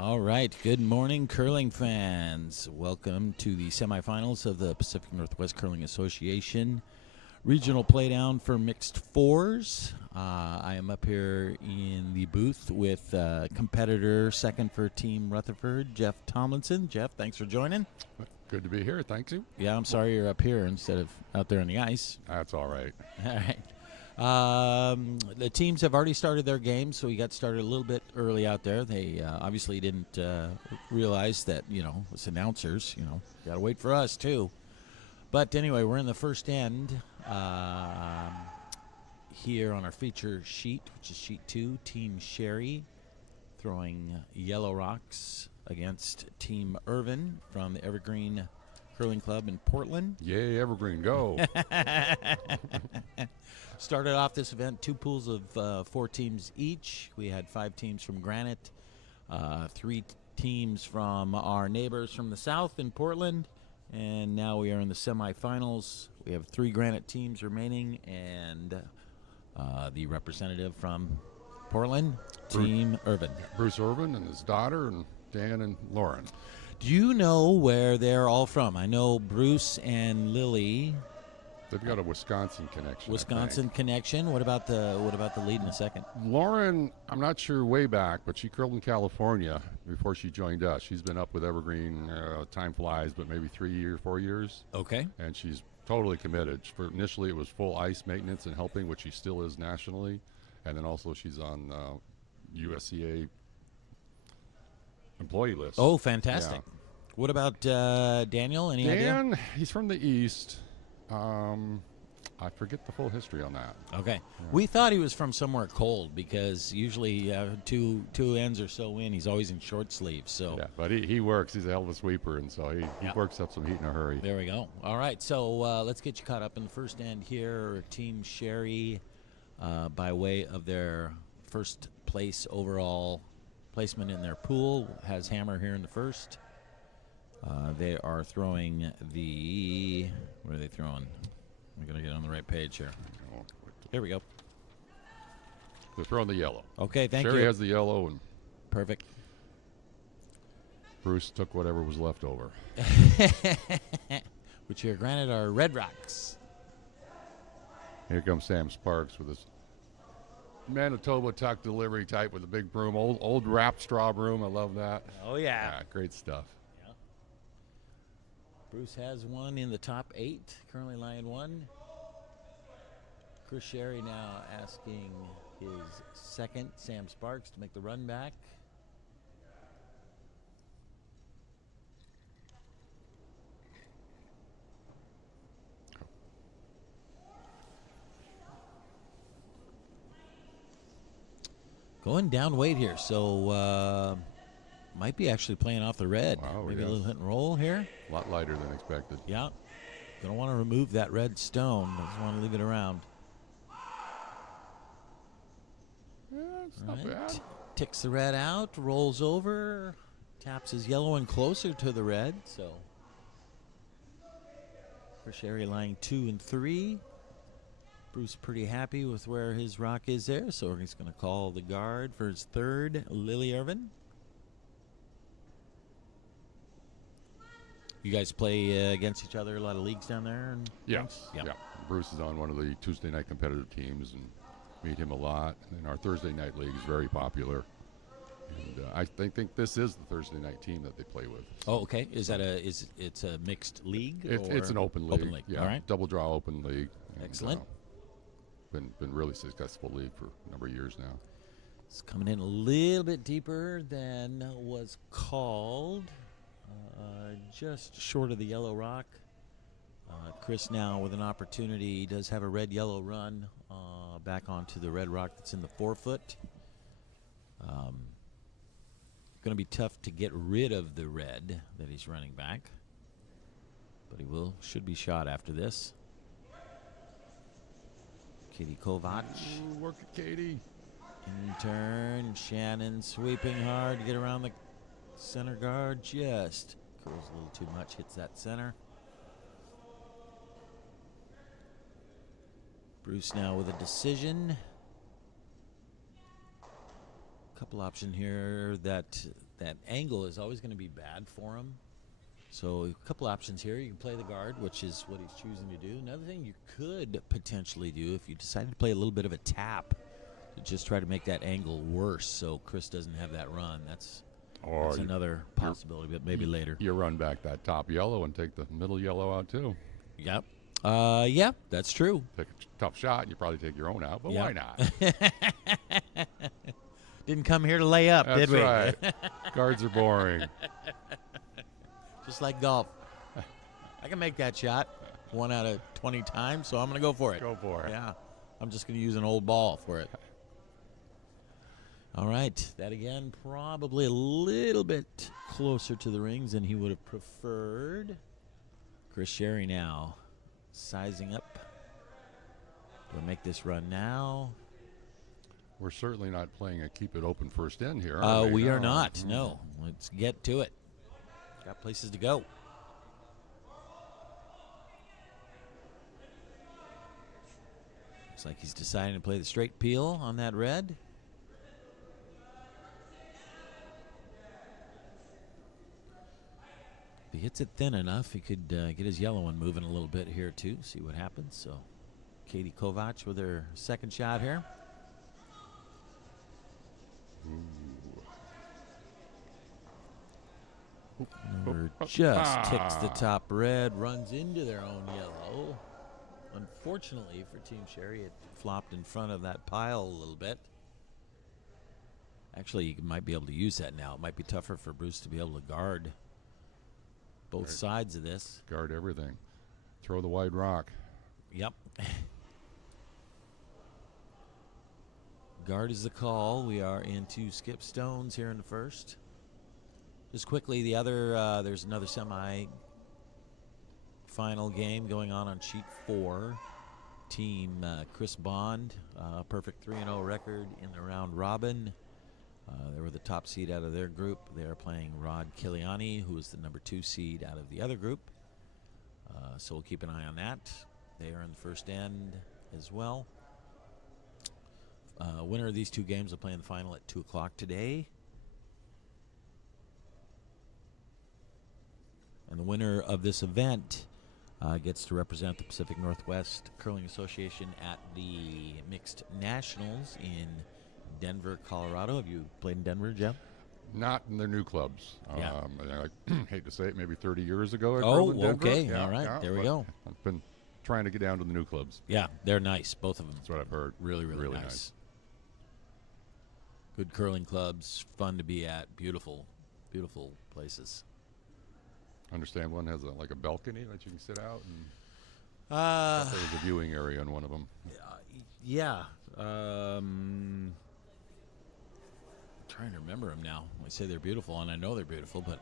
All right. Good morning, curling fans. Welcome to the semifinals of the Pacific Northwest Curling Association Regional Playdown for Mixed Fours. I am up here in the booth with competitor second for Team Rutherford, Jeff Tomlinson. Jeff, thanks for joining. Good to be here. Thank you. Yeah, I'm sorry you're up here instead of out there on the ice. That's all right. All right. The teams have already started their games, so we got started a little bit early out there. They obviously didn't realize that, as announcers, got to wait for us too. But anyway, we're in the first end here on our feature sheet, which is sheet 2. Team Sherry throwing Yellow Rocks against Team Irvin from the Evergreen Curling Club in Portland. Yay, Evergreen, go. Started off this event 2 pools of 4 teams each. We had 5 teams from Granite, 3 teams from our neighbors from the south in Portland, and now we are in the semifinals. We have 3 Granite teams remaining, and the representative from Portland, Team Irvin. Bruce Irvin and his daughter, and Dan and Lauren. Do you know where they're all from? I know Bruce and Lily. They've got a Wisconsin connection. Wisconsin connection. What about the lead in a second? Lauren, I'm not sure way back, but she curled in California before she joined us. She's been up with Evergreen, time flies, but maybe 4 years. Okay. And she's totally committed. Initially, it was full ice maintenance and helping, which she still is nationally. And then also she's on USCA employee list. Oh, fantastic. Yeah. What about Daniel? Any idea? Dan, he's from the East. I forget the full history on that. Okay. Yeah. We thought he was from somewhere cold because usually two ends or so in, he's always in short sleeves. So yeah, but he works. He's a hell of a sweeper, and so he works up some heat in a hurry. There we go. All right, so let's get you caught up in the first end here. Team Sherry, by way of their first place overall placement in their pool, has Hammer here in the first. They are throwing the, what are they throwing? I'm going to get on the right page here. Here we go. They're throwing the yellow. Okay, thank you. Sherry has the yellow, and perfect. Bruce took whatever was left over. Which here, granted, are Red Rocks. Here comes Sam Sparks with his Manitoba tuck delivery type with a big broom. Old wrapped straw broom. I love that. Oh, yeah. Great stuff. Bruce has one in the top 8, currently line 1. Chris Sherry now asking his second, Sam Sparks, to make the run back. Going down weight here, so might be actually playing off the red. Wow, maybe yes. a little hit and roll here. A lot lighter than expected. Yeah. Don't want to remove that red stone. Just want to leave it around. Yeah, it's not bad. Ticks the red out, rolls over, taps his yellow and closer to the red. So for Sherry lying 2 and 3. Bruce pretty happy with where his rock is there, so he's going to call the guard for his third, Lily Irvin. You guys play against each other, a lot of leagues down there? And Yes. Yep. Yeah. Bruce is on one of the Tuesday night competitive teams and meet him a lot. And our Thursday night league is very popular. And I think this is the Thursday night team that they play with. Oh, okay. Is that it's a mixed league? It's an open league. Open league. Yeah. All right. Double draw open league. And, Excellent. Been really successful league for a number of years now. It's coming in a little bit deeper than was called. Just short of the yellow rock. Chris now with an opportunity. He does have a red-yellow run back onto the red rock that's in the 4-foot. Going to be tough to get rid of the red that he's running back. But he should be shot after this. Katie Kovac. Ooh, work it, Katie. In turn, Shannon sweeping hard to get around the center guard. Just curls a little too much, hits that center. Bruce now with a decision. Couple option here that that angle is always going to be bad for him. So a couple options here. You can play the guard, which is what he's choosing to do. Another thing you could potentially do if you decided to play a little bit of a tap to just try to make that angle worse so Chris doesn't have that run. That's another possibility, but maybe later. You run back that top yellow and take the middle yellow out too. Yep. Yeah, that's true. Take a tough shot, and you probably take your own out, but why not? Didn't come here to lay up, That's did we? right. Guards are boring. Just like golf. I can make that shot 1 out of 20 times, so I'm going to go for it. Go for it. Yeah. I'm just going to use an old ball for it. All right. That again, probably a little bit closer to the rings than he would have preferred. Chris Sherry now sizing up. We'll make this run now. We're certainly not playing a keep it open first end here. We are not. No. Let's get to it. Got places to go. Looks like he's deciding to play the straight peel on that red. If he hits it thin enough, he could get his yellow one moving a little bit here too. See what happens. So Katie Kovac with her second shot here. Number just ticks the top red, runs into their own yellow. Unfortunately for Team Sherry, it flopped in front of that pile a little bit. Actually, you might be able to use that now. It might be tougher for Bruce to be able to guard both sides of this. Guard everything. Throw the wide rock. Yep. Guard is the call. We are into skip stones here in the first. Just quickly, the other, there's another semi-final game going on sheet 4. Team Chris Bond, perfect 3-0 record in the round robin. They were the top seed out of their group. They are playing Rod Kiliani, who is the number 2 seed out of the other group. So we'll keep an eye on that. They are in the first end as well. Winner of these two games will play in the final at 2 o'clock today. And the winner of this event gets to represent the Pacific Northwest Curling Association at the Mixed Nationals in Denver, Colorado. Have you played in Denver, Jeff? Not in their new clubs. Yeah. I hate to say it, maybe 30 years ago. I Oh, in Denver. okay. Yeah, All right. yeah, There we go. I've been trying to get down to the new clubs. Yeah, they're nice, both of them. That's what I've heard. Really, really nice. Good curling clubs, fun to be at, beautiful, beautiful places. Understand one has like a balcony that you can sit out, and there's a viewing area in one of them. Yeah. Trying to remember them now. I say they're beautiful, and I know they're beautiful, but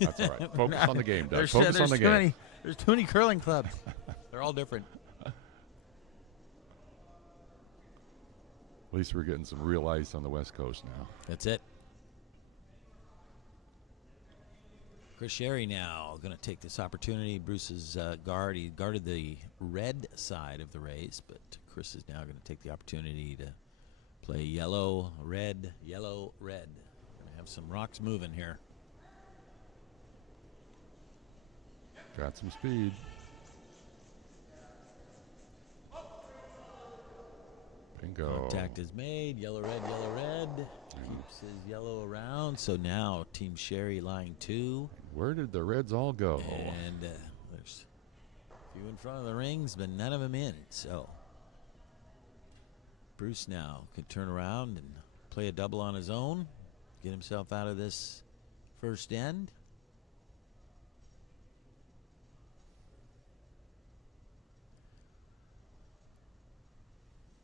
That's all right. Focus on the game, Doug. Focus on the game. There's too many curling clubs. They're all different. At least we're getting some real ice on the West Coast now. That's it. Chris Sherry now going to take this opportunity. Bruce's guard, he guarded the red side of the race, but Chris is now going to take the opportunity to play yellow, red, yellow, red. Going to have some rocks moving here. Got some speed. Bingo. Contact is made. Yellow, red, yellow, red. Keeps his yellow around. So now Team Sherry lying 2. Where did the reds all go? And there's a few in front of the rings, but none of them in. So Bruce now could turn around and play a double on his own, get himself out of this first end.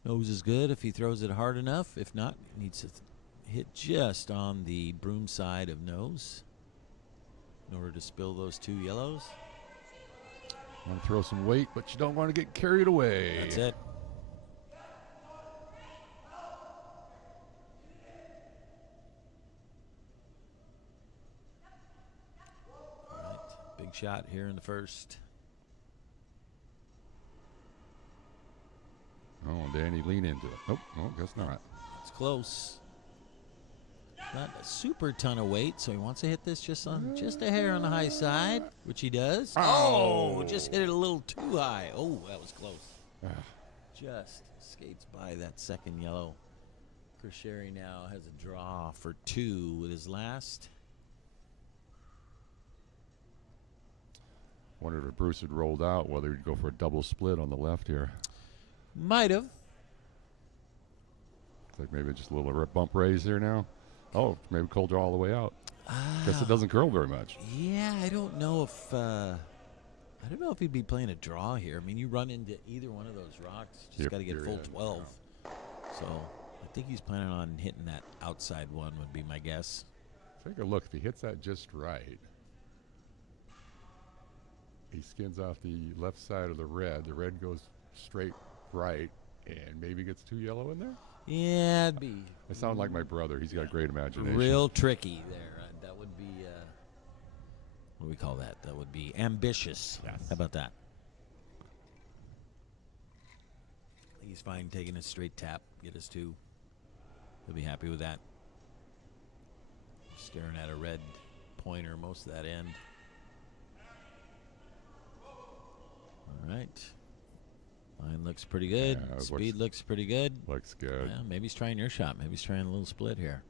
Nose is good if he throws it hard enough. If not, he needs to hit just on the broom side of nose in order to spill those 2 yellows. Want to throw some weight, but you don't want to get carried away. That's it. All right, big shot here in the first. Oh, Danny, lean into it. Nope, no, guess not. It's close. Not a super ton of weight, so he wants to hit this just a hair on the high side, which he does. Oh, just hit it a little too high. Oh, that was close. Just skates by that second yellow. Chris Sherry now has a draw for 2 with his last. Wondered if Bruce had rolled out, whether he'd go for a double split on the left here. Might have. Looks like maybe just a little bump raise here now. Oh, maybe cold draw all the way out. Guess it doesn't curl very much. Yeah, I don't know if he'd be playing a draw here. I mean, you run into either one of those rocks, just got to get full 12. So I think he's planning on hitting that outside one would be my guess. Take a look. If he hits that just right, he skins off the left side of the red. The red goes straight right and maybe gets 2 yellow in there. Yeah, it'd be. I sound like my brother. He's got great imagination. Real tricky there. That would be, what do we call that? That would be ambitious. Yes. How about that? He's fine taking a straight tap, get us 2. He'll be happy with that. Staring at a red pointer most of that end. All right. Line looks pretty good. Speed looks pretty good. Looks good. Well, maybe he's trying your shot. Maybe he's trying a little split here.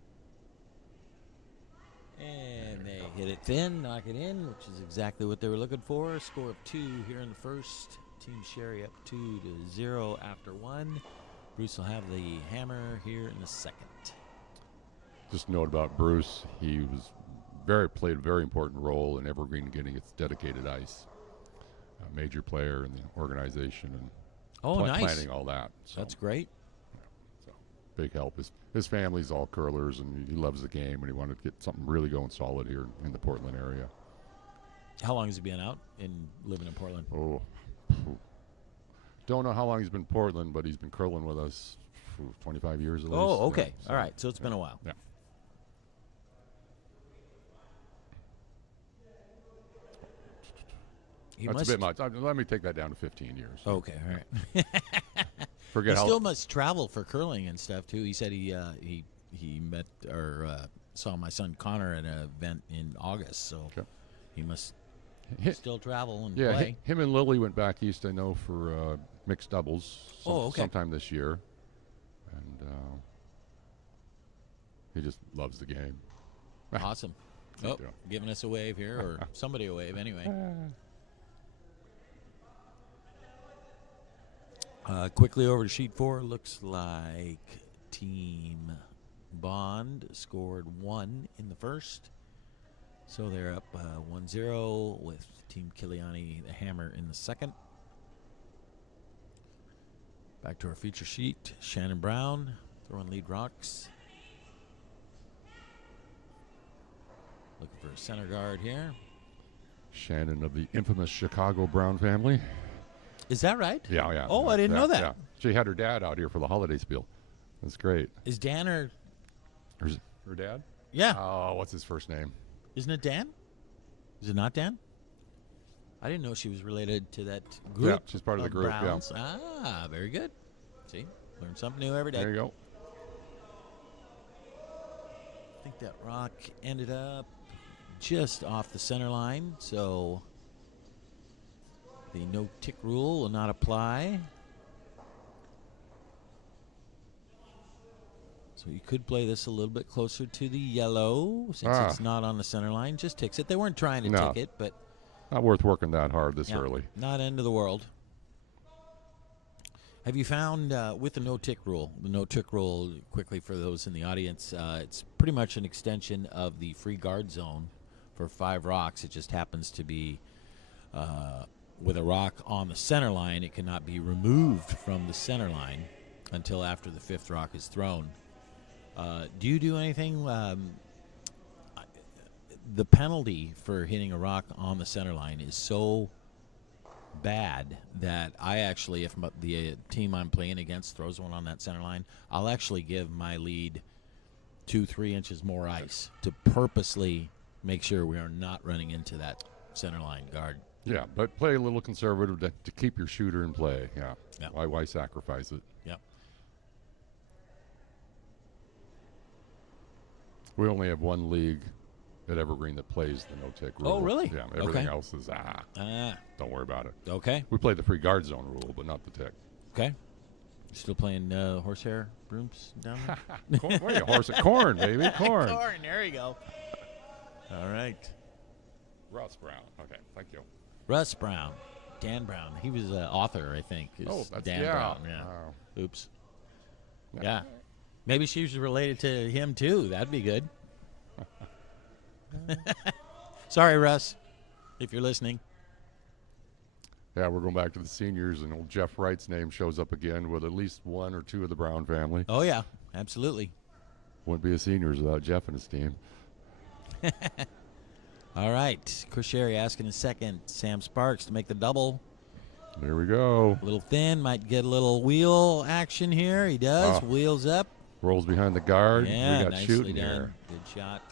And they hit it thin, knock it in, which is exactly what they were looking for. Score of 2 here in the first. Team Sherry up 2-0 after 1. Bruce will have the hammer here in the second. Just note about Bruce, he was played a very important role in Evergreen getting its dedicated ice. A major player in the organization and planning all that. So, that's great. So big help. His family's all curlers, and he loves the game, and he wanted to get something really going solid here in the Portland area. How long has he been out and living in Portland? Don't know how long he's been in Portland, but he's been curling with us for 25 years at least. Oh, okay. Yeah, so, all right. So it's been a while. Yeah. That's a bit much. Let me take that down to 15 years. Okay, all right. Forget he still must travel for curling and stuff too. He said he met or saw my son Connor at an event in August, so he must still travel and play. Him and Lily went back east, I know, for mixed doubles sometime this year, and he just loves the game. Awesome. Oh, giving us a wave here, or somebody a wave anyway. Quickly over to sheet 4. Looks like Team Bond scored 1 in the first. So they're up 1-0 with Team Kiliani, the hammer, in the second. Back to our feature sheet. Shannon Brown throwing lead rocks. Looking for a center guard here. Shannon of the infamous Chicago Brown family. Is that right? Yeah. Oh, I didn't know that. Yeah. She had her dad out here for the holiday spiel. That's great. Is Dan her dad? Yeah. Oh, what's his first name? Isn't it Dan? Is it not Dan? I didn't know she was related to that group. Yeah, she's part of the group. Browns. Yeah. Ah, very good. See, learn something new every day. There you go. I think that rock ended up just off the center line, so the no-tick rule will not apply. So you could play this a little bit closer to the yellow since it's not on the center line. Just ticks it. They weren't trying to tick it, but not worth working that hard this early. Not end of the world. Have you found with the no-tick rule, quickly for those in the audience, it's pretty much an extension of the free guard zone for 5 rocks. It just happens to be with a rock on the center line. It cannot be removed from the center line until after the 5th rock is thrown. Do you do anything? The penalty for hitting a rock on the center line is so bad that I actually, if the team I'm playing against throws one on that center line, I'll actually give my lead 2-3 inches more ice to purposely make sure we are not running into that center line guard. Yeah, but play a little conservative to keep your shooter in play. Yeah. Why sacrifice it? Yep. We only have one league at Evergreen that plays the no-tick rule. Oh, really? Yeah, everything Okay. else is, don't worry about it. Okay. We play the free guard zone rule, but not the tick. Okay. Still playing horsehair brooms down there? Corn, what are you, horse? Corn, baby, corn. Corn, there you go. All right. Russ Brown. Okay, thank you. Russ Brown. Dan Brown. He was an author, I think. Oh, that's Dan Brown. Yeah. Oops. Yeah. Maybe she was related to him, too. That'd be good. Sorry, Russ, if you're listening. Yeah, we're going back to the seniors, and old Jeff Wright's name shows up again with at least one or two of the Brown family. Oh, yeah, absolutely. Wouldn't be a seniors without Jeff and his team. All right, Chris Sherry asking a second. Sam Sparks to make the double. There we go. A little thin, might get a little wheel action here. He does. Wheels up. Rolls behind the guard. Yeah, we got nicely shooting done. here. Good shot.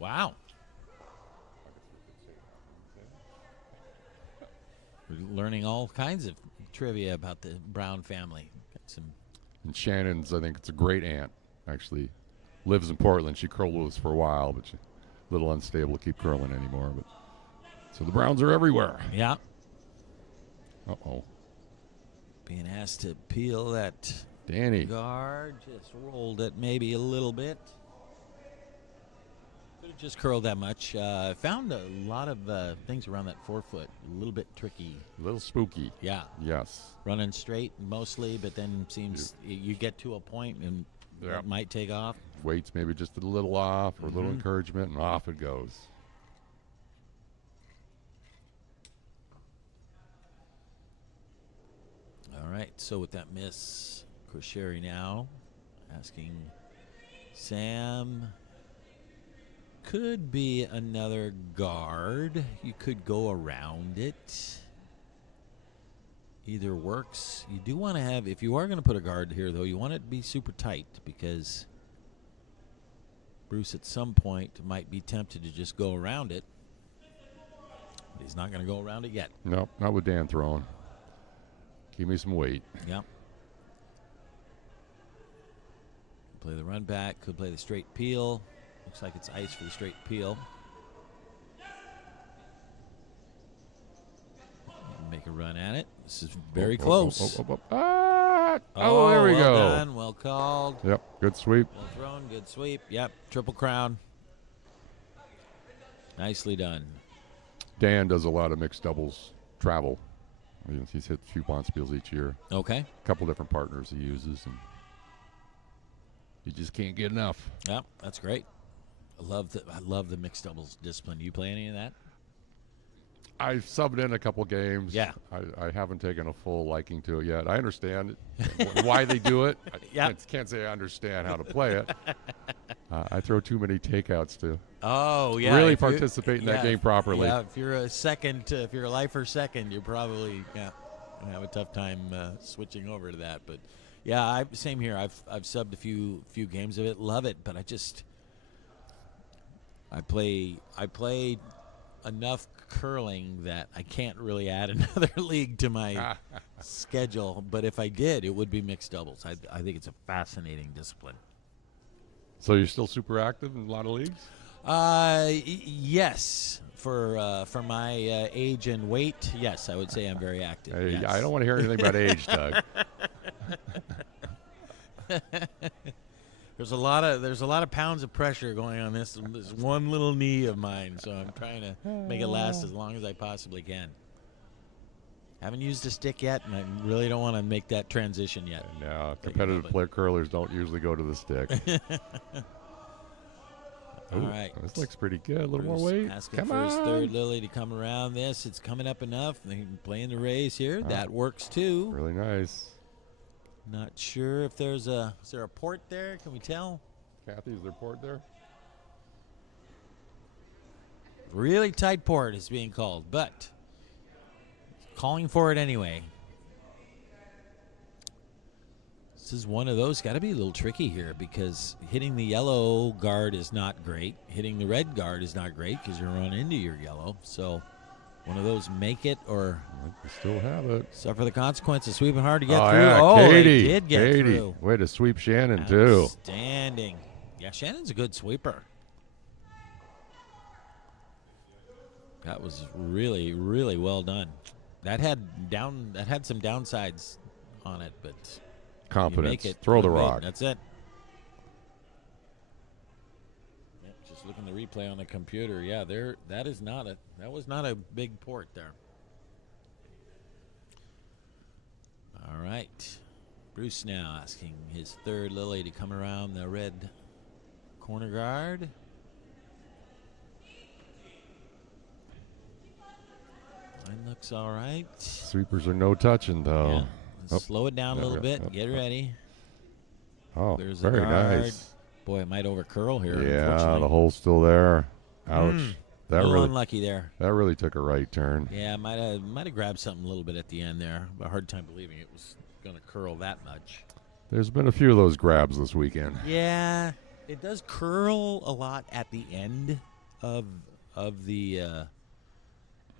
Wow. We're learning all kinds of trivia about the Brown family. Got some. And Shannon's, I think it's a great aunt, actually. Lives in Portland. She curled with us for a while, but she's a little unstable to keep curling anymore. But so the Browns are everywhere. Yeah. Uh-oh. Being asked to peel that Danny. guard. Just rolled it maybe a little bit. Could have just curled that much. Found a lot of things around that forefoot. A little bit tricky. A little spooky. Yeah. Yes. Running straight mostly, but then seems you get to a point and it might take off. Weights maybe just a little off or a little encouragement, and off it goes. All right, so with that miss, Chris Sherry now asking Sam, could be another guard. You could go around it. Either works. You do want to have, if you are going to put a guard here, though, you want it to be super tight because Bruce at some point might be tempted to just go around it. But he's not going to go around it yet. Nope, not with Dan throwing. Give me some weight. Yep. Play the run back. Could play the straight peel. Looks like it's ice for the straight peel. Make a run at it. This is very close. there we well go. Done, well called. Yep, good sweep. Well thrown, good sweep. Yep, triple crown. Nicely done. Dan does a lot of mixed doubles travel. He's hit a few bonspiels each year. Okay. A couple different partners he uses, and you just can't get enough. Yep, that's great. I love the mixed doubles discipline. Do you play any of that? I've subbed in a couple games. Yeah. I haven't taken a full liking to it yet. I understand why they do it. I can't say I understand how to play it. I throw too many takeouts to really participate in that game properly. Yeah, if you're a lifer second, you're probably gonna have a tough time switching over to that. But yeah, same here. I've subbed a few games of it. Love it, but I play enough curling that I can't really add another league to my schedule. But if I did, it would be mixed doubles. I think it's a fascinating discipline. So you're still super active in a lot of leagues? Yes. For my age and weight, yes, I would say I'm very active. Hey, yes. I don't want to hear anything about age, Doug. There's a lot of pounds of pressure going on this one little knee of mine, so I'm trying to make it last as long as I possibly can. Haven't used a stick yet, and I really don't want to make that transition yet. No, competitive player curlers don't usually go to the stick. All right. This looks pretty good. A little Bruce more weight. Asking Come for on. his third Lily to come around this. It's coming up enough. They're playing the raise here. That works too. Really nice. Not sure if is there a port there? Can we tell? Kathy, is there port there? Really tight port is being called, but calling for it anyway. This is one of those. Got to be a little tricky here because hitting the yellow guard is not great. Hitting the red guard is not great because you run into your yellow. So One of those make it or We still have it. suffer the consequences. Sweeping hard to get Oh, through. yeah, Oh, Katie. they did get Katie. through. Way to sweep Shannon, too. Outstanding. Yeah, Shannon's a good sweeper. That was really, really well done. That had some downsides on it, but Confidence. you make it Throw the look good. rock. That's it. Yep, just looking at the replay on the computer. Yeah, that was not a big port there. All right. Bruce now asking his third Lily to come around the red corner guard. Line looks all right. Sweepers are no touching, though. Yeah. Oh. Slow it down a little bit. Get ready. Oh, There's the very guard. nice. Boy, it might overcurl here. Yeah, unfortunately. the hole's still there. Ouch. A That little really unlucky there. that really took a right turn. Yeah, might have grabbed something a little bit at the end there. But a hard time believing it was going to curl that much. There's been a few of those grabs this weekend. Yeah, it does curl a lot at the end of the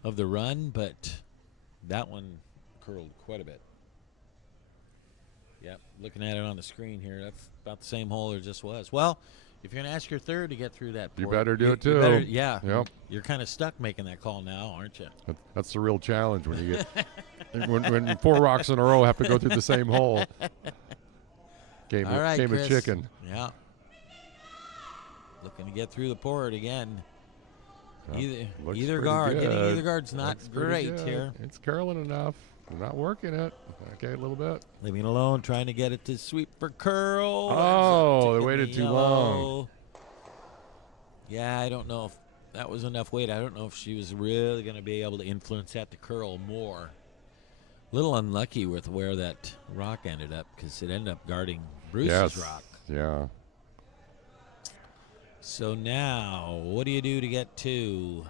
run, but that one curled quite a bit. Yep, looking at it on the screen here, that's about the same hole there just was. Well, if you're going to ask your third to get through that You port, better do it, you too. better- yeah, Yep. you're kind of stuck making that call now, aren't you? That's the real challenge when you get when 4 rocks in a row have to go through the same hole. Game All right, of Chris. chicken. Yeah. Looking to get through the port again. Yeah, looks Either pretty guard. Getting good. either guard's not Looks pretty great good. here. It's curling enough. They're not working it. Okay, a little bit. Leaving it alone, trying to get it to sweep for curl. Oh, Ends up they taking waited the too yellow. long. Yeah, I don't know if that was enough weight. I don't know if she was really going to be able to influence that to curl more. A little unlucky with where that rock ended up because it ended up guarding Bruce's rock. Yeah. So now, what do you do to get to?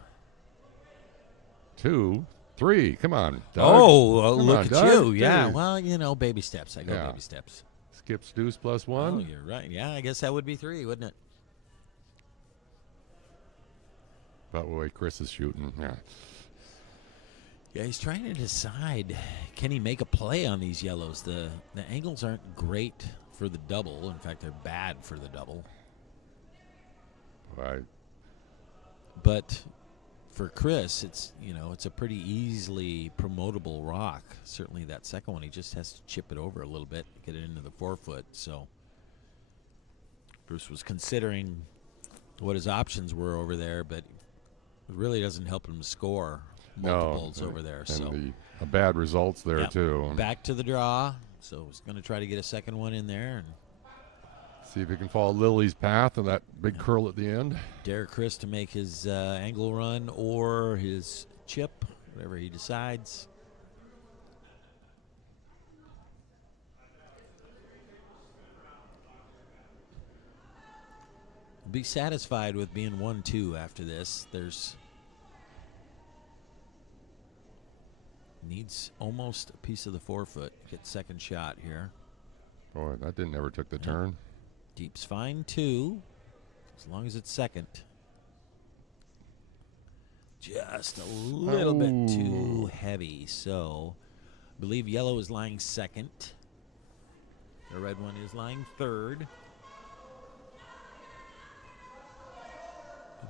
2, 3. Come on, Doug. Oh, Come look on, at Doug. you. Yeah, Dude. well, baby steps. I go Yeah. baby steps. Skips deuce plus Oh, 1. you're right. Yeah, I guess that would be 3, wouldn't it? About the way Chris is shooting. Yeah. Yeah, he's trying to decide, can he make a play on these yellows? The angles aren't great for the double. In fact, they're bad for the double. Right. But for Chris, it's a pretty easily promotable rock. Certainly that second one, he just has to chip it over a little bit, get it into the 4-foot. So Bruce was considering what his options were over there, but it really doesn't help him score multiples over there. And So the bad results there, Yep. too. back to the draw. So he's going to try to get a second one in there and See if he can follow Lily's path and that big curl at the end. dare Chris to make his angle run or his chip, whatever he decides. Be satisfied with being 1-2 after this. Needs almost a piece of the 4-foot. Get second shot here. Boy, that didn't ever took the turn. Deep's fine too, as long as it's second. Just a little bit too heavy. So I believe yellow is lying second. The red one is lying third.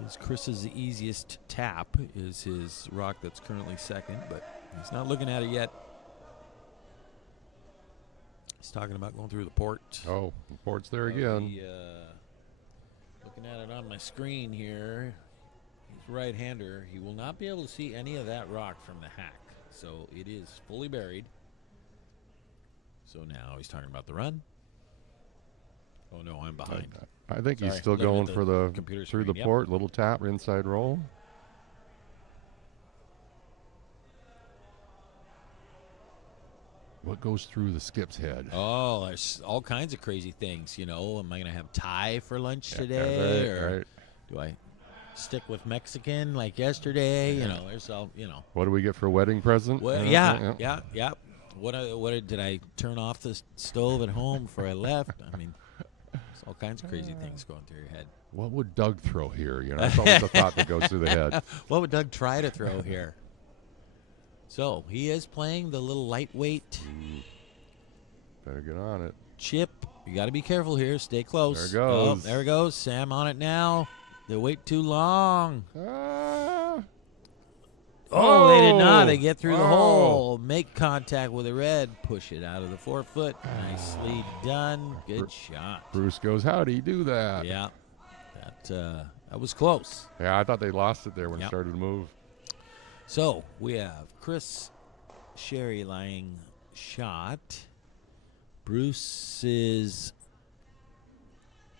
It is Chris's easiest tap is his rock that's currently second, but he's not looking at it yet. He's talking about going through the port. Oh, the port's there again. Looking at it on my screen here, he's right-hander. He will not be able to see any of that rock from the hack, so it is fully buried. So now he's talking about the run. Oh no, I'm behind. I think he's Sorry, still looking going at for the the computer through the screen, yep. port, little tap, inside roll. What goes through the skip's head? Oh, there's all kinds of crazy things. Am I going to have Thai for lunch Yeah, today, right, or right. do I stick with Mexican like yesterday? There's all What do we get for a wedding present? Well, yeah. What did I turn off the stove at home before I left? I mean, there's all kinds of crazy things going through your head. What would Doug throw here? That's always the thought that goes through the head. What would Doug try to throw here? So he is playing the little lightweight Better get on it. chip. You got to be careful here. Stay close. There it goes. Oh, there it goes. Sam on it now. They wait too long. Oh, they did not. They get through the hole, make contact with the red, push it out of the 4 foot. Nicely done. Good shot. Bruce goes, how do you do that? Yeah, that was close. Yeah, I thought they lost it there when it started to move. So we have Chris Sherry lying shot. Bruce's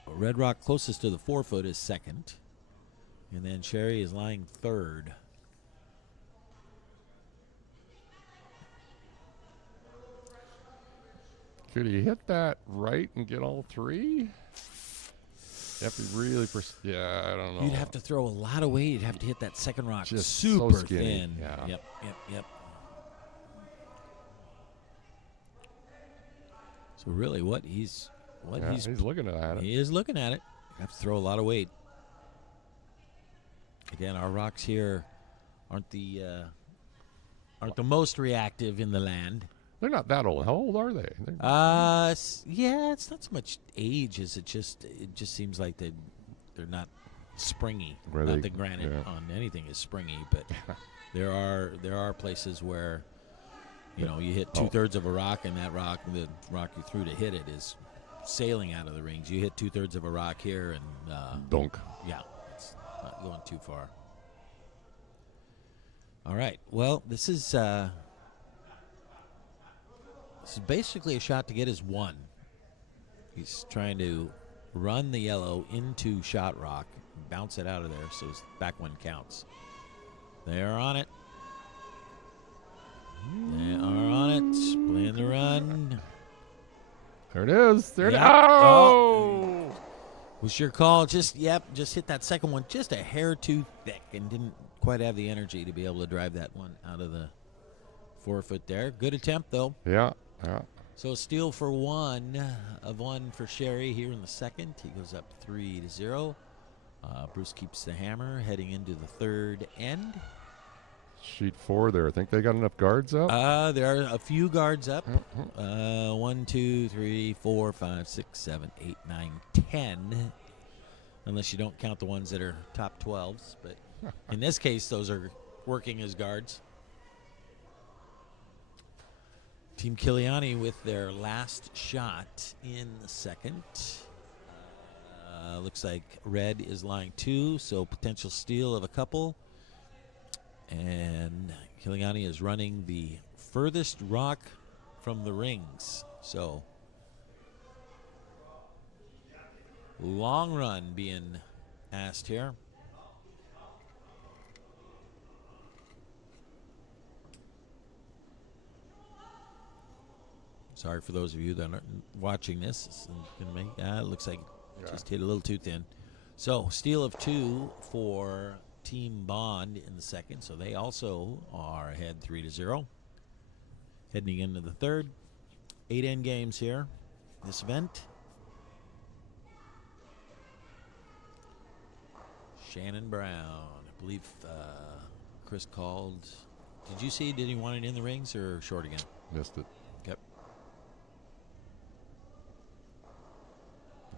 Red Rock closest to the 4 foot is second. And then Sherry is lying third. Could he hit that right and get all three? You have to really, yeah, I don't know. You'd have to throw a lot of weight. You'd have to hit that second rock Just super so skinny. thin. Yeah. Yep. So really, he's looking at it. He is looking at it. You have to throw a lot of weight. Again, our rocks here aren't the most reactive in the land. They're not that old. How old are they? Yeah, it's not so much age as it just seems like they're not springy. Not that granite on anything is springy, but there are places where you hit 2/3 of a rock, and the rock you threw to hit it is sailing out of the rings. You hit 2/3 of a rock here, and dunk. Yeah, it's not going too far. All right. Well, this is basically a shot to get his one. He's trying to run the yellow into shot rock, bounce it out of there so his back one counts. They are on it. They are on it. Playing the run. There it is. There it is. Oh! Was your call. Just hit that second one just a hair too thick and didn't quite have the energy to be able to drive that one out of the 4 foot there. Good attempt, though. Yeah. So a steal for one for Sherry here in the second. He goes up 3-0. Bruce keeps the hammer heading into the third end. Sheet 4 there. I think they got enough guards up. There are a few guards up. 1, 2, 3, 4, 5, 6, 7, 8, 9, 10. Unless you don't count the ones that are top 12s. But in this case, those are working as guards. Team Kiliani with their last shot in the second. Looks like red is lying 2, so potential steal of a couple. And Kiliani is running the furthest rock from the rings. So long run being asked here. Sorry for those of you that aren't watching this. It looks like just hit a little too thin. So steal of 2 for Team Bond in the second. So they also are ahead 3-0. Heading into the third. 8 end games here. This event. Shannon Brown. I believe Chris called. Did you see? Did he want it in the rings or short again? Missed it. Yep.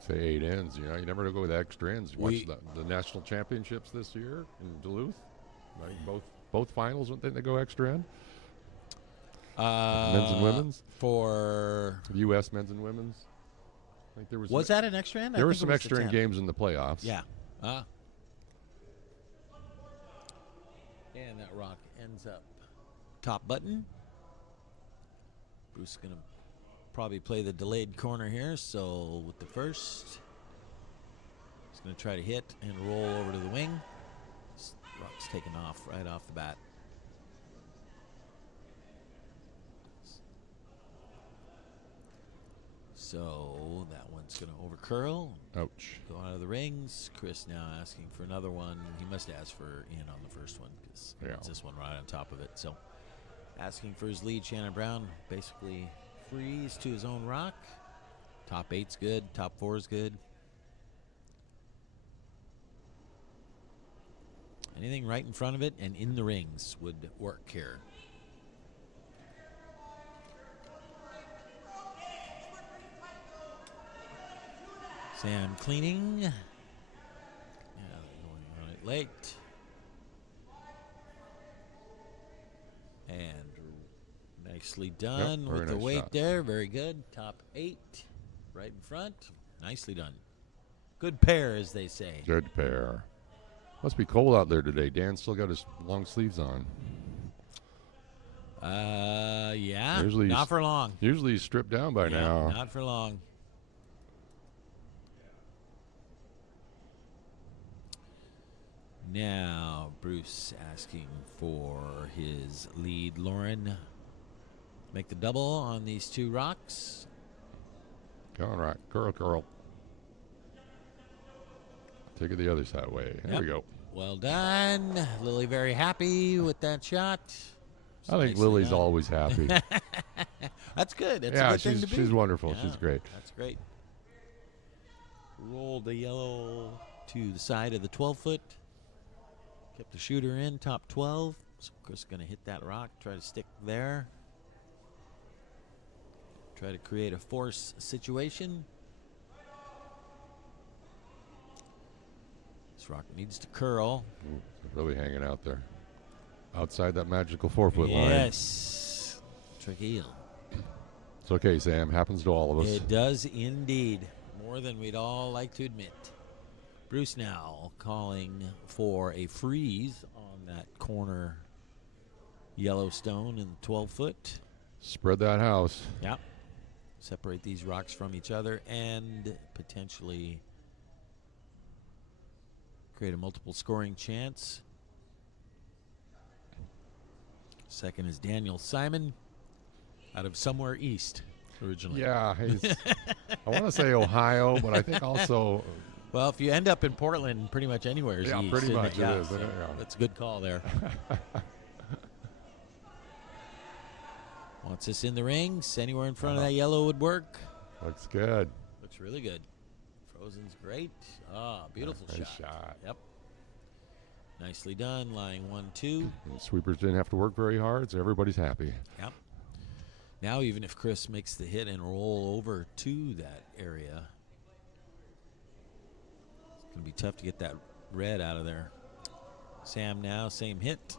Say 8 ends. You never go with extra ends. You watch the national championships this year in Duluth. Like both finals, didn't they go extra end? Men's and women's for the U.S. men's and women's. I think there was that an extra end? There were some extra end games in the playoffs. Yeah. And that rock ends up top button. Bruce is going to probably play the delayed corner here. So with the first, he's going to try to hit and roll over to the wing. This rock's taken off right off the bat. So that one's going to overcurl. Ouch. Go out of the rings. Chris now asking for another one. He must ask for in on the first one because it's this one right on top of it. So asking for his lead, Shannon Brown basically freeze to his own rock. Top 8's good. Top 4's good. Anything right in front of it and in the rings would work here. Sam cleaning. Yeah, they're going on it late. And nicely done with the nice weight shot. there. Very good. Top 8 right in front. Nicely done. Good pair, as they say. Good pair. Must be cold out there today. Dan still got his long sleeves on. Yeah. Usually Not for long. Usually he's stripped down by now. Not for long. Now, Bruce asking for his lead. Lauren, make the double on these 2 rocks. Go on, right. Curl. Take it the other side way. There we go. Well done. Lily very happy with that shot. I think Lily's always happy. That's good. That's yeah, a good thing to be. she's wonderful. Yeah, she's great. That's great. Rolled the yellow to the side of the 12-foot. Kept the shooter in, top 12. So Chris is going to hit that rock, try to stick there. Try to create a force situation. This rock needs to curl. Ooh, it's really hanging out there. Outside that magical 4-foot line. Yes. Tricky. It's okay, Sam. Happens to all of us. It does indeed. More than we'd all like to admit. Bruce now calling for a freeze on that corner Yellowstone in the 12-foot. Spread that house. Yep. Separate these rocks from each other and potentially create a multiple scoring chance. Second is Daniel Simon out of somewhere east originally. Yeah, I want to say Ohio, but I think also. Well, if you end up in Portland, pretty much anywhere is east. Pretty much it is. So Yeah. that's a good call there. Wants this in the rings. Anywhere in front of that yellow would work. Looks good. Looks really good. Frozen's great. Beautiful Nice shot. shot. Yep. Nicely done. Lying 1-2. The sweepers didn't have to work very hard, so everybody's happy. Yep. Now, even if Chris makes the hit and roll over to that area, it's going to be tough to get that red out of there. Sam now, same hit.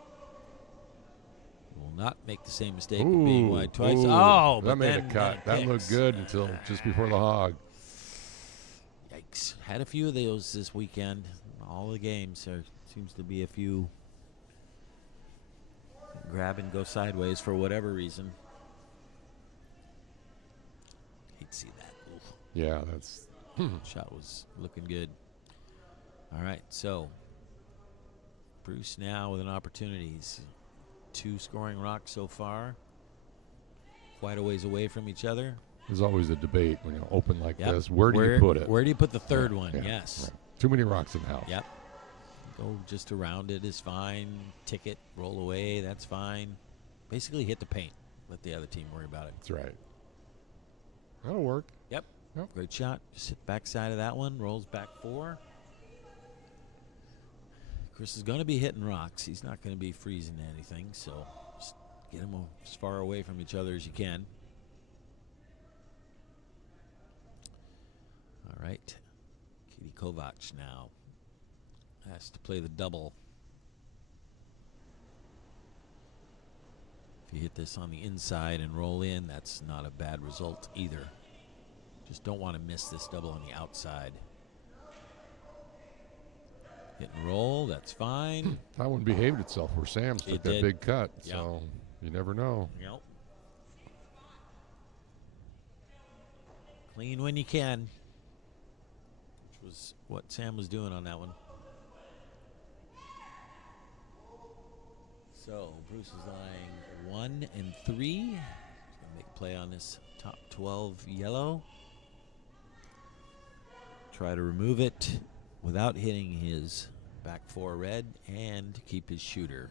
Will not make the same mistake of being wide twice. Oh, that made a cut. That looked good until just before the hog. Yikes. Had a few of those this weekend. All the games. There seems to be a few grab and go sideways for whatever reason. Hate to see that. Oof. Yeah, that's. Shot was looking good. All right, so Bruce now with an opportunity. He's 2 scoring rocks so far. Quite a ways away from each other. There's always a debate when you open like this. Where do you put it? Where do you put the third one? Yes. Right. Too many rocks in the house. Yep. Go just around it is fine. Tick it, roll away, that's fine. Basically hit the paint. Let the other team worry about it. That's right. That'll work. Yep. Great shot. Just hit the backside of that one. Rolls back 4. Chris is going to be hitting rocks. He's not going to be freezing anything, so just get them as far away from each other as you can. All right. Katie Kovac now has to play the double. If you hit this on the inside and roll in, that's not a bad result either. Just don't want to miss this double on the outside. Hit and roll, that's fine. That one behaved itself where Sam took that big cut, so you never know. Yep. Clean when you can, which was what Sam was doing on that one. So Bruce is lying 1 and 3. He's going to make a play on this top 12 yellow. Try to remove it without hitting his back 4 red and keep his shooter.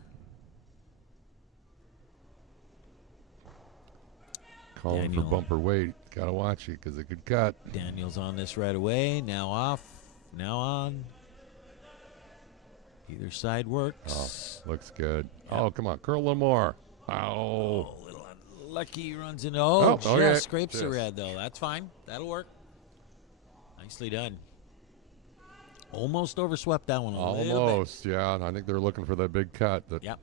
Calling for bumper weight. Got to watch it because it could cut. Daniel's on this right away. Now off. Now on. Either side works. Oh, looks good. Yep. Oh, come on. Curl a little more. Oh. Oh, a little unlucky. Runs into. Oh, just scrapes the red, though. That's fine. That'll work. Nicely done. Almost overswept that one a little bit. Almost, yeah. I think they're looking for that big cut. That Yep.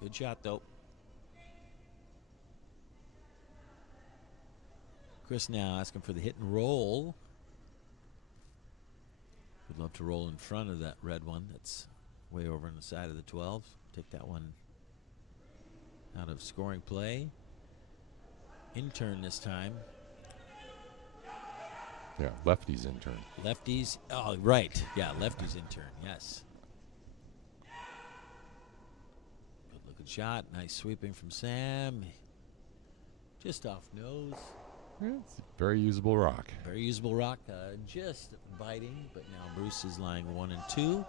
Good shot, though. Chris now asking for the hit and roll. Would love to roll in front of that red one that's way over on the side of the 12. Take that one out of scoring play. In turn this time. Yeah, lefties in turn. Lefties. Oh, right. Yeah, lefties in turn. Yes. Good looking shot. Nice sweeping from Sam. Just off nose. It's a very usable rock. Very usable rock. Just biting, but now Bruce is lying 1 and 2.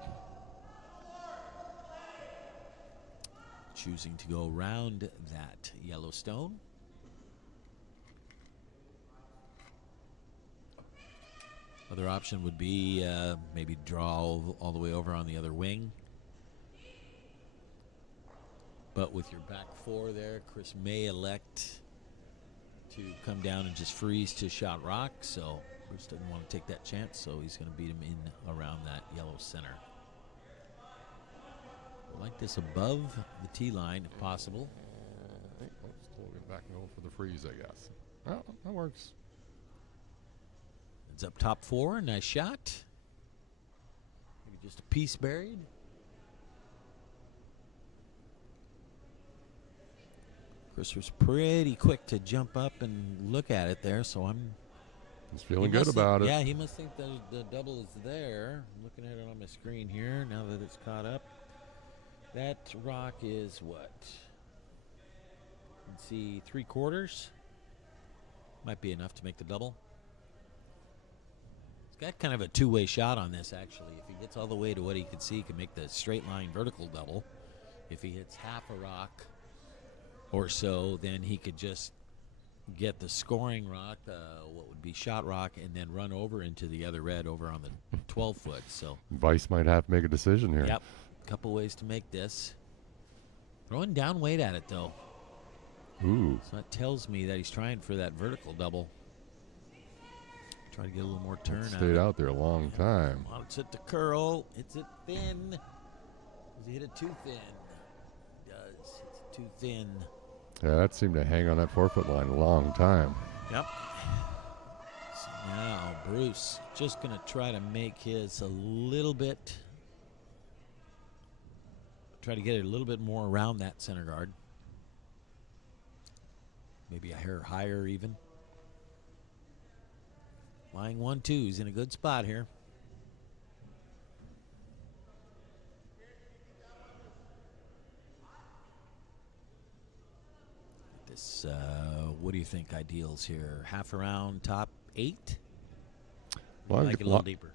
Choosing to go around that yellow stone. Other option would be maybe draw all the way over on the other wing. But with your back 4 there, Chris may elect to come down and just freeze to shot rock. So Bruce doesn't want to take that chance, so he's going to beat him in around that yellow center. I like this above the tee line if possible. Still get back and go for the freeze, I guess. Well, that works. It's up top 4. Nice shot. Maybe just a piece buried. Chris was pretty quick to jump up and look at it there, so He's feeling good about it. Yeah, he must think the double is there. I'm looking at it on my screen here now that it's caught up. That rock is what? Let's see, 3/4. Might be enough to make the double. He's got kind of a two-way shot on this, actually. If he gets all the way to what he can see, he can make the straight line vertical double. If he hits half a rock or so, then he could just get the scoring rock, what would be shot rock, and then run over into the other red over on the 12-foot. So Vice might have to make a decision here. Yep. Couple ways to make this. Throwing down weight at it, though. Ooh. So that tells me that he's trying for that vertical double. Try to get a little more turn out of it. Stayed out there a long time. Wants it to curl. Hits it thin. Does he hit it too thin? He does. It's too thin. Yeah, that seemed to hang on that 4-foot line a long time. Yep. So now Bruce just going to try to make his a little bit. Try to get it a little bit more around that center guard. Maybe a hair higher even. Lying 1-2. He's in a good spot here. This, what do you think ideals here? Half around, top 8? Well, I like it a little deeper.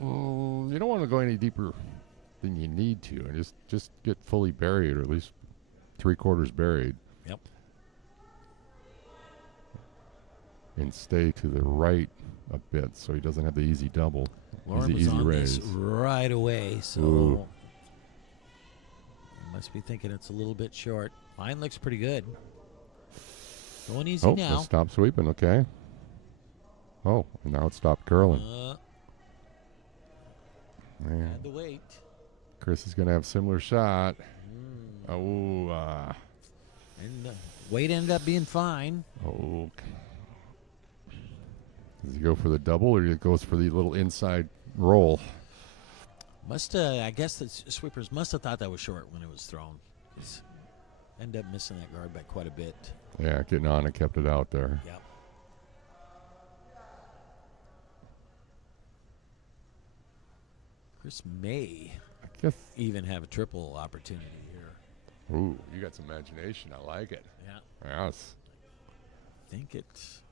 You don't want to go any deeper than you need to, and just get fully buried, or at least 3/4 buried. Yep. And stay to the right a bit, so he doesn't have the easy double. Lauren was easy on raise. this right away, so Ooh. must be thinking it's a little bit short. Mine looks pretty good. Going easy Oh, now. it stopped sweeping. Okay. Oh, and now it stopped curling. Man. Had the weight. Chris is going to have a similar shot. Oh. And weight ended up being fine. Oh. Does he go for the double, or he goes for the little inside roll? I guess the sweepers must have thought that was short when it was thrown. Ended up missing that guard by quite a bit. Yeah, getting on and kept it out there. Yep. Chris may even have a triple opportunity here. Ooh, you got some imagination. I like it. Yeah. Yes. I think it's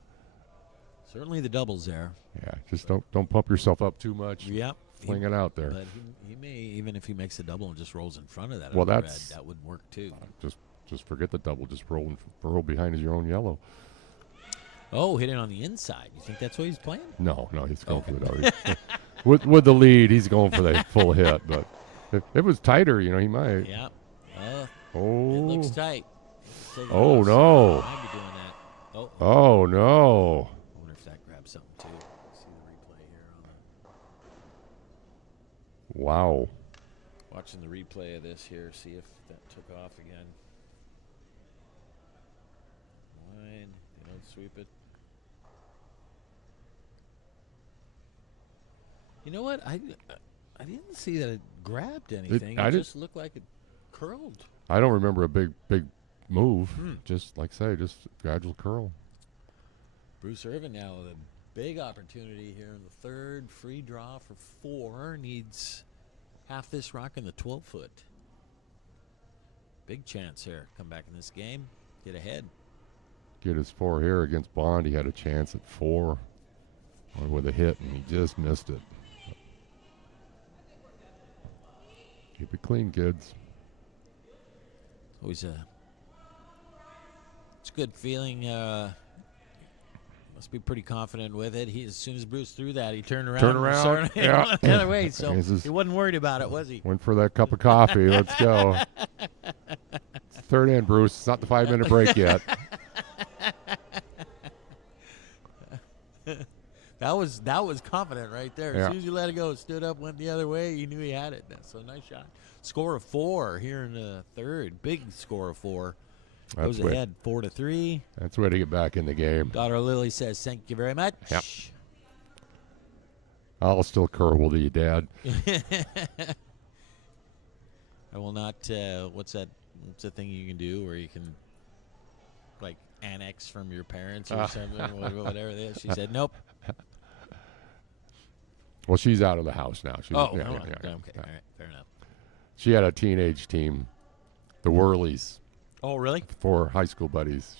certainly the doubles there. Yeah, just don't pump yourself up too much. Yep. Fling it out there. But he may, even if he makes a double and just rolls in front of that, Well, other that's- red, that would work too. Just forget the double. Just roll behind your own yellow. Oh, hit it on the inside. You think that's what he's playing? No, he's going for the double. with the lead, he's going for the full hit. But if it was tighter, he might. Yeah. Oh. It looks tight. Oh, no. I might be doing that. Oh, no. I wonder if that grabs something too. See the replay. Wow. Watching the replay of this here, see if that took off again. Line, they don't sweep it. You know what? I didn't see that it grabbed anything. It just looked like it curled. I don't remember a big move. Just like say, just gradual curl. Bruce Irvin now with a big opportunity here in the third. Free draw for 4. Needs half this rock in the 12-foot. Big chance here. Come back in this game. Get ahead. Get his 4 here against Bond. He had a chance at 4 with a hit, and he just missed it. Keep it clean, kids. Always it's a good feeling. Must be pretty confident with it. As soon as Bruce threw that, he turned around. Yeah. The other way. So he wasn't worried about it, was he? Went for that cup of coffee. Let's go. It's third in, Bruce. It's not the 5-minute break yet. That was confident right there. Yeah. As soon as you let it go, it stood up, went the other way. You knew he had it. So nice shot. Score of 4 here in the third. Big score of 4. Goes ahead 4-3. That's the way to get back in the game. Daughter Lily says, "Thank you very much." Yep. I'll still curl with you, Dad. I will not. What's that? What's the thing you can do where you can, like, annex from your parents or something, whatever it is? She said, "Nope." Well, she's out of the house now. Okay. All right. Fair enough. She had a teenage team, the Whirlies. Oh, really? 4 high school buddies.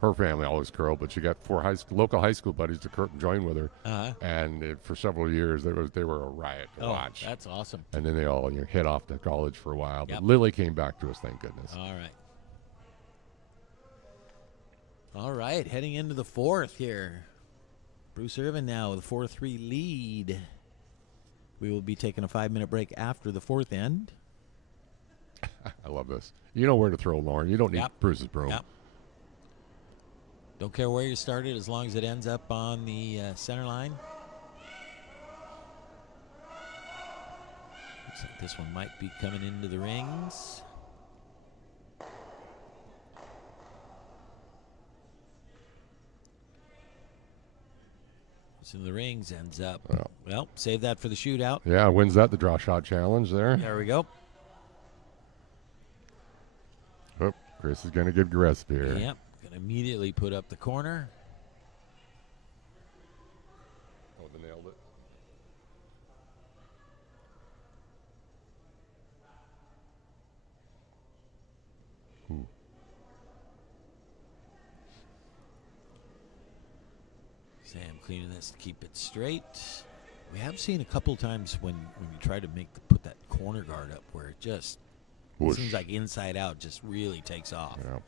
Her family always curled, but she got 4 local high school buddies to join with her. And for several years, they were a riot to watch. That's awesome. And then they all hit off to college for a while. Yep. But Lily came back to us, thank goodness. All right. Heading into the 4th here. Bruce Irvin now with a 4-3 lead. We will be taking a 5-minute break after the 4th end. I love this. You know where to throw, Lauren. You don't need Bruce's broom. Yep. Don't care where you started as long as it ends up on the center line. Looks like this one might be coming into the rings. It's in the rings, ends up. Well, save that for the shootout. Yeah, wins that, the draw shot challenge there. There we go. Oh, Chris is going to get aggressive here. Yep. Going to immediately put up the corner. Oh, they nailed it. Ooh. Sam cleaning this to keep it straight. We have seen a couple times when you try to put that corner guard up where it just seems like inside out just really takes off. Yeah.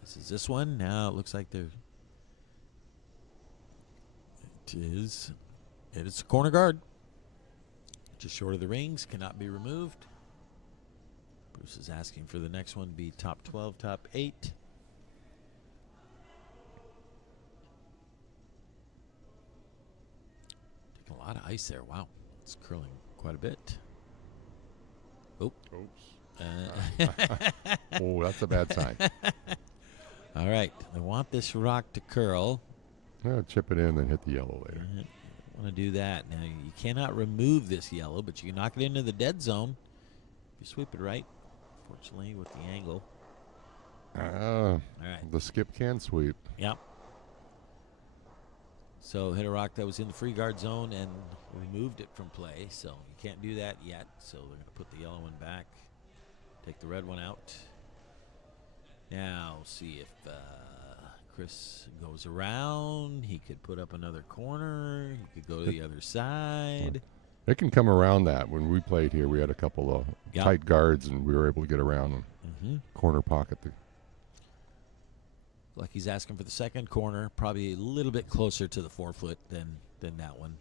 This is this one. Now it looks like it is a corner guard. Just short of the rings, cannot be removed. Bruce is asking for the next one to be top 12, top 8. Taking a lot of ice there. Wow. It's curling quite a bit. Oh. Oops. Oh, that's a bad sign. All right. They want this rock to curl. Chip it in and hit the yellow later. Want to do that. Now, you cannot remove this yellow, but you can knock it into the dead zone if you sweep it right. Fortunately, with the angle. All right. The skip can sweep. Yep. So hit a rock that was in the free guard zone and removed it from play. So you can't do that yet. So we're going to put the yellow one back. Take the red one out. Now see if Chris goes around. He could put up another corner. He could go to the other side. It can come around that. When we played here, we had a couple of tight guards, and we were able to get around and corner pocket. Like he's asking for the second corner, probably a little bit closer to the 4-foot than that one.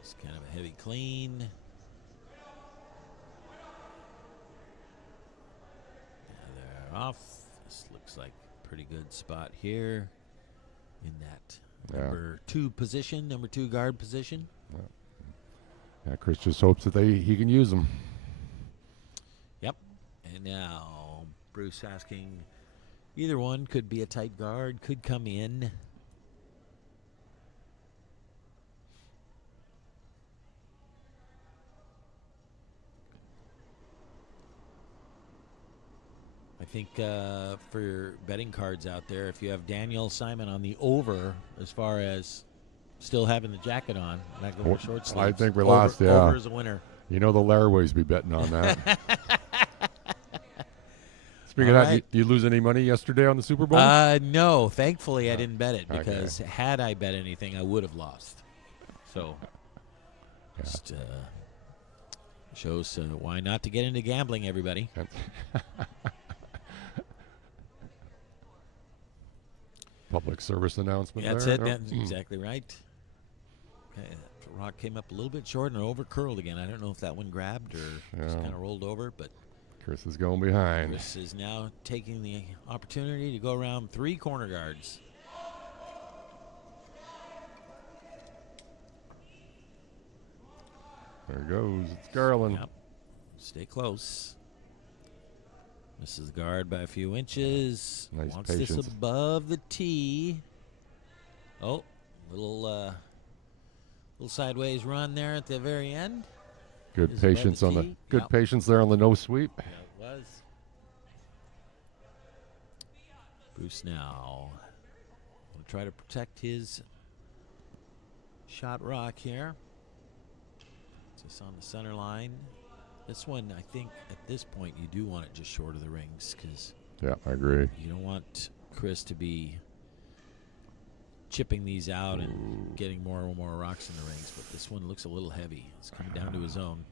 It's kind of a heavy clean. Pretty good spot here in that Yeah. number 2 position, number 2 guard position. Yeah, Chris just hopes that he can use them. Yep. And now Bruce asking, either one could be a tight guard, could come in. I think for betting cards out there, if you have Daniel Simon on the over as far as still having the jacket on, not going to short sleeves. I think we lost, yeah. Over is a winner. You know the Laraways be betting on that. Speaking All of that, right. you lose any money yesterday on the Super Bowl? No, thankfully I didn't bet it because had I bet anything, I would have lost. So, just shows why not to get into gambling, everybody. Public service announcement. That's there. it. That's exactly right. Okay, that rock came up a little bit short and over curled again. I don't know if that one grabbed or just kind of rolled over, but Chris is going behind. Chris is now taking the opportunity to go around 3 corner guards. There he goes. It's Garland. Yep. Stay close. Misses the guard by a few inches. Nice Wants patience. this above the tee. Oh, little sideways run there at the very end. Good Is above patience the on the tee. good Yep. patience there on the no sweep. Yeah, it was. Bruce now will try to protect his shot rock here. Just on the center line. This one, I think, at this point, you do want it just short of the rings because Yeah, I agree. you don't want Chris to be chipping these out and getting more and more rocks in the rings. But this one looks a little heavy. It's coming down to his own.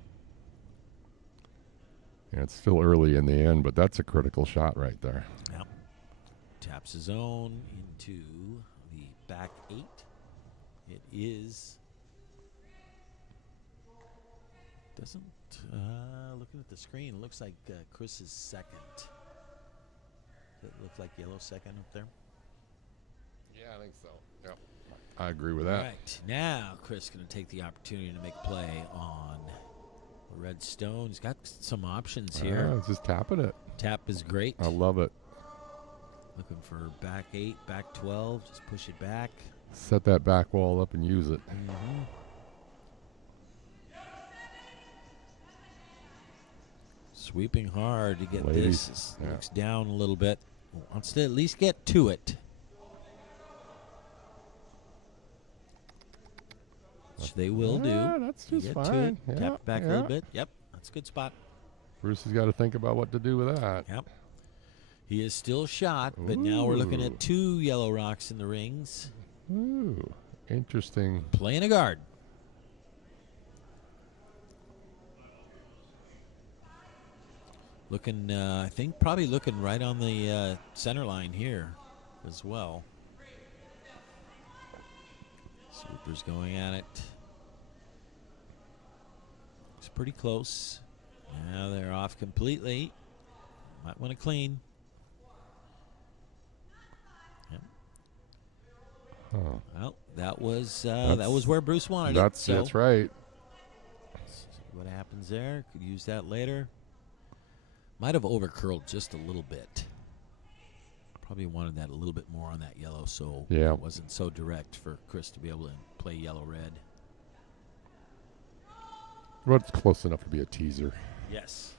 Yeah, it's still early in the end, but that's a critical shot right there. Yep. Taps his own into the back 8. It is. Doesn't looking at the screen, looks like Chris's second. Does it look like yellow second up there? Yeah, I think so. Yeah, I agree with that. All right, now Chris going to take the opportunity to make a play on the red stone. He's got some options here. Yeah, just tapping it. Tap is great. I love it. Looking for back 8, back 12. Just push it back. Set that back wall up and use it. Mm-hmm. Sweeping hard to get Ladies, this. yeah. Looks down a little bit. Wants to at least get to it. Which they will Yeah, do. that's They just get to fine. it. Yeah, Tap it back a yeah. little bit. Yep, that's a good spot. Bruce has got to think about what to do with that. Yep. He is still shot, but now we're looking Ooh. at 2 yellow rocks in the rings. Ooh, interesting. Playing a guard. Looking, I think probably looking right on the center line here as well. Sweeper's going at it. It's pretty close. Now they're off completely. Might want to clean. Yep. Huh. Well, that was where Bruce wanted That's it. So that's right. see what happens there? Could use that later. Might have over curled just a little bit. Probably wanted that a little bit more on that yellow, so Yeah. it wasn't so direct for Chris to be able to play yellow-red. But it's close enough to be a teaser. Yes.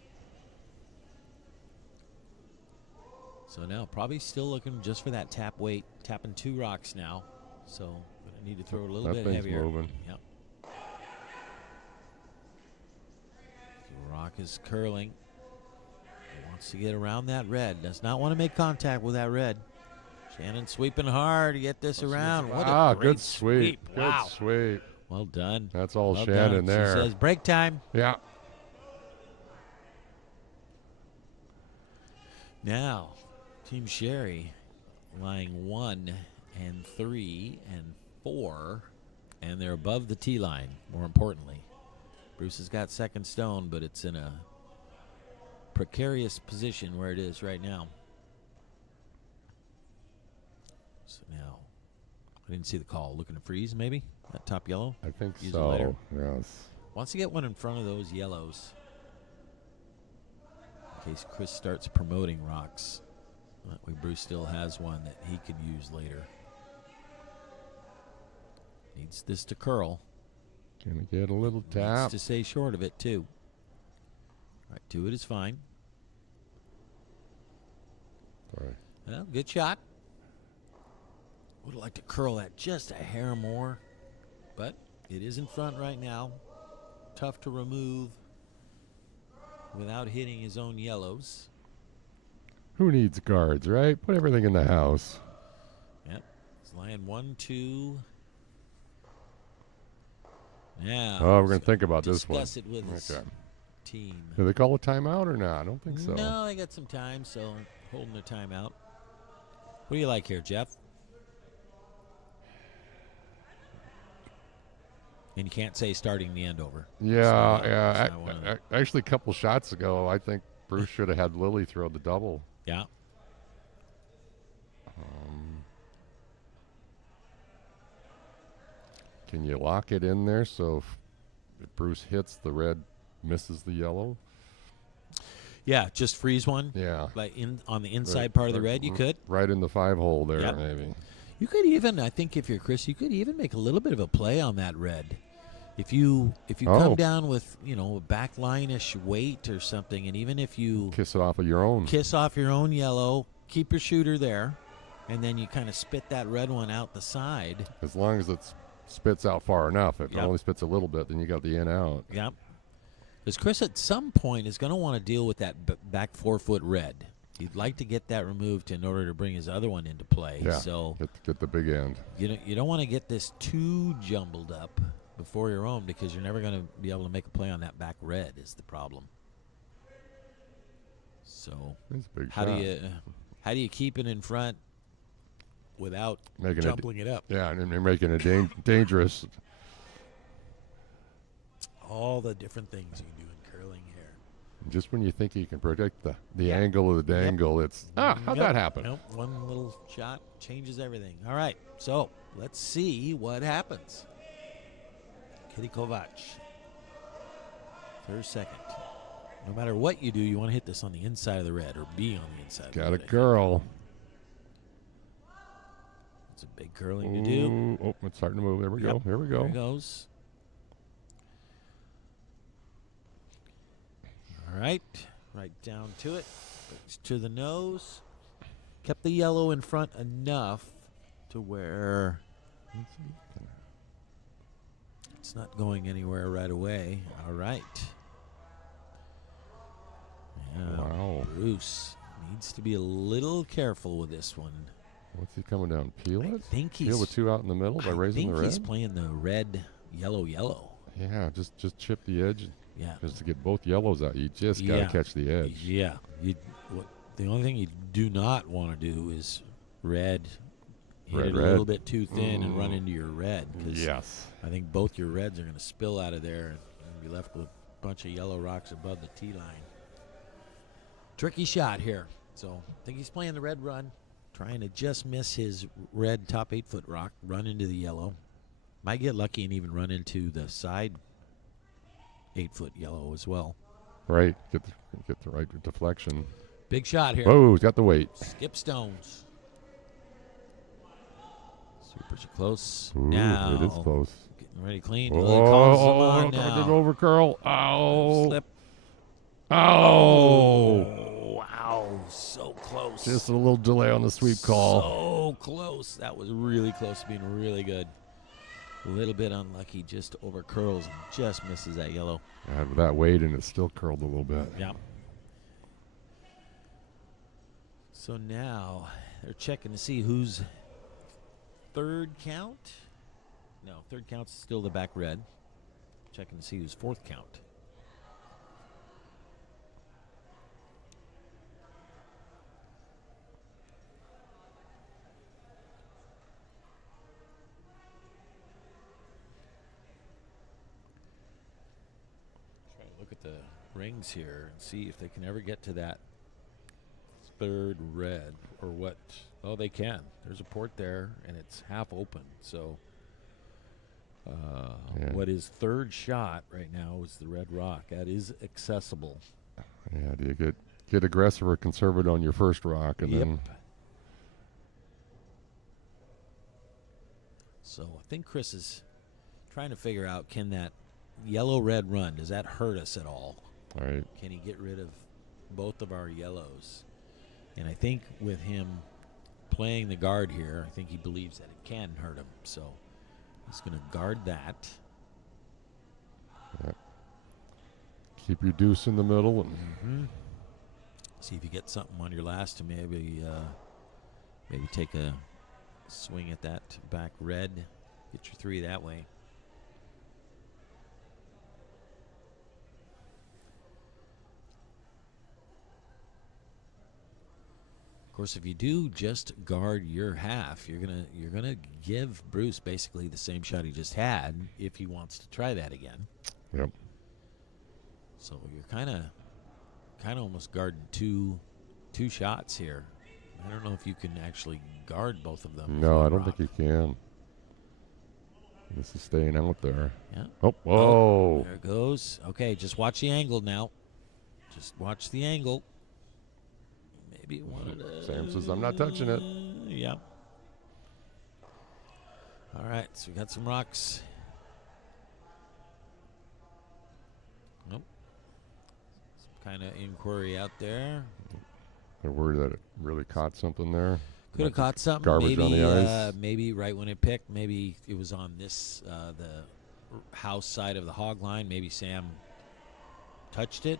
So now probably still looking just for that tap weight, tapping 2 rocks now. So gonna need to throw a little That bit thing's heavier. moving. Yep. The rock is curling. He wants to get around that red. Does not want to make contact with that red. Shannon sweeping hard to get this around. What a great good sweep. Wow. Good sweep. Well done. That's all Well Shannon done. there. She says break time. Yeah. Now, Team Sherry lying 1 and 3 and 4, and they're above the tee line, more importantly. Bruce has got second stone, but it's in a precarious position where it is right now. So now, I didn't see the call. Looking to freeze, maybe? That top yellow? I think Use it later. so. Yes. Wants to get one in front of those yellows. In case Chris starts promoting rocks. That way Bruce still has one that he could use later. Needs this to curl. Gonna get a little tap. Needs to stay short of it, too. Right to it is fine. Sorry. Well, good shot. Would like to curl that just a hair more, but it is in front right now. Tough to remove without hitting his own yellows. Who needs guards, right? Put everything in the house. Yep. He's lying 1-2. Now. Oh, we're going to think about this one. Discuss it with his team. Do they call a timeout or not? I don't think so. No, they got some time, so holding their timeout. What do you like here, Jeff? And you can't say starting the end over. Yeah. Actually, a couple shots ago, I think Bruce should have had Lily throw the double. Yeah. Can you lock it in there so if Bruce hits, the red misses the yellow? Yeah, just freeze one. Yeah. Like on the inside part of the red, you could. Right in the 5-hole there, Yep. maybe. You could even, I think if you're Chris, you could even make a little bit of a play on that red. If you come down with, a back line-ish weight or something, and even if you kiss it off of your own. Kiss off your own yellow, keep your shooter there, and then you kind of spit that red one out the side. As long as it spits out far enough. If it only spits a little bit, then you got the in out. Yep. Because Chris at some point is going to want to deal with that back 4-foot red. He'd like to get that removed in order to bring his other one into play. Yeah, so get the big end. You don't want to get this too jumbled up before your own, because you're never going to be able to make a play on that back red is the problem. So that's a big how shot. do you keep it in front without making jumbling it up? Yeah, and they're making it dangerous. All the different things you can do in curling hair. Just when you think you can predict the angle of the dangle, it's how'd that happen? Nope, one little shot changes everything. All right, so let's see what happens. Kitty Kovac, third second. No matter what you do, you want to hit this on the inside of the red or be on the inside. Got of the a red. girl. It's a big curling to do. Oh, it's starting to move. There we go. Here we go. There it goes. All right, right down to it. To the nose. Kept the yellow in front enough to where it's not going anywhere right away. All right. Yeah, Wow. Bruce needs to be a little careful with this one. What's he coming down? Peel it? I think he's Peel with two out in the middle by raising the red? I think he's playing the red, yellow. Yeah, just chip the edge. Yeah. Just to get both yellows out, you just got to catch the edge. Yeah. The only thing you do not want to do is hit it a little bit too thin and run into your red. Yes. I think both your reds are going to spill out of there and be left with a bunch of yellow rocks above the tee line. Tricky shot here. So I think he's playing the red run, trying to just miss his red top 8-foot rock, run into the yellow. Might get lucky and even run into the side 8-foot yellow as well. Right. Get the right deflection. Big shot here. Whoa, he's got the weight. Skip stones. Super close. Ooh, now. It is close. Getting ready clean. Oh, Calls him on did now. over curl. Oh. Slip. Oh. Wow. So close. Just a little delay on the sweep call. So close. That was really close to being really good. A little bit unlucky. Just over curls and just misses that yellow. Yeah, with that weight, and it still curled a little bit. Yeah. So now they're checking to see who's third count. No, third count's still the back red. Checking to see who's fourth count. Try to look at the rings here and see if they can ever get to that third red, or what? Oh, they can. There's a port there, and it's half open. So what is third shot right now is the red rock. That is accessible. Yeah, do you get aggressive or conservative on your first rock, and then So I think Chris is trying to figure out, can that yellow-red run, does that hurt us at all? all right. Can he get rid of both of our yellows? And I think with him playing the guard here, I think he believes that it can hurt him. So he's going to guard that. Yep. Keep your deuce in the middle and See if you get something on your last, and maybe take a swing at that back red. Get your 3 that way. Of course, if you do just guard your half, you're gonna give Bruce basically the same shot he just had if he wants to try that again. Yep. So you're kind of almost guarding two shots here. I don't know if you can actually guard both of them. No, I don't think you can. This is staying out there. Yeah. Oh, whoa. There it goes. Okay, just watch the angle now. Just watch the angle. Maybe one. Sam says, I'm not touching it. Yeah. All right, so we got some rocks. Nope. Some kind of inquiry out there. They're worried that it really caught something there. Could have caught something. Garbage maybe, on the ice. Maybe right when it picked. Maybe it was on this the house side of the hog line. Maybe Sam touched it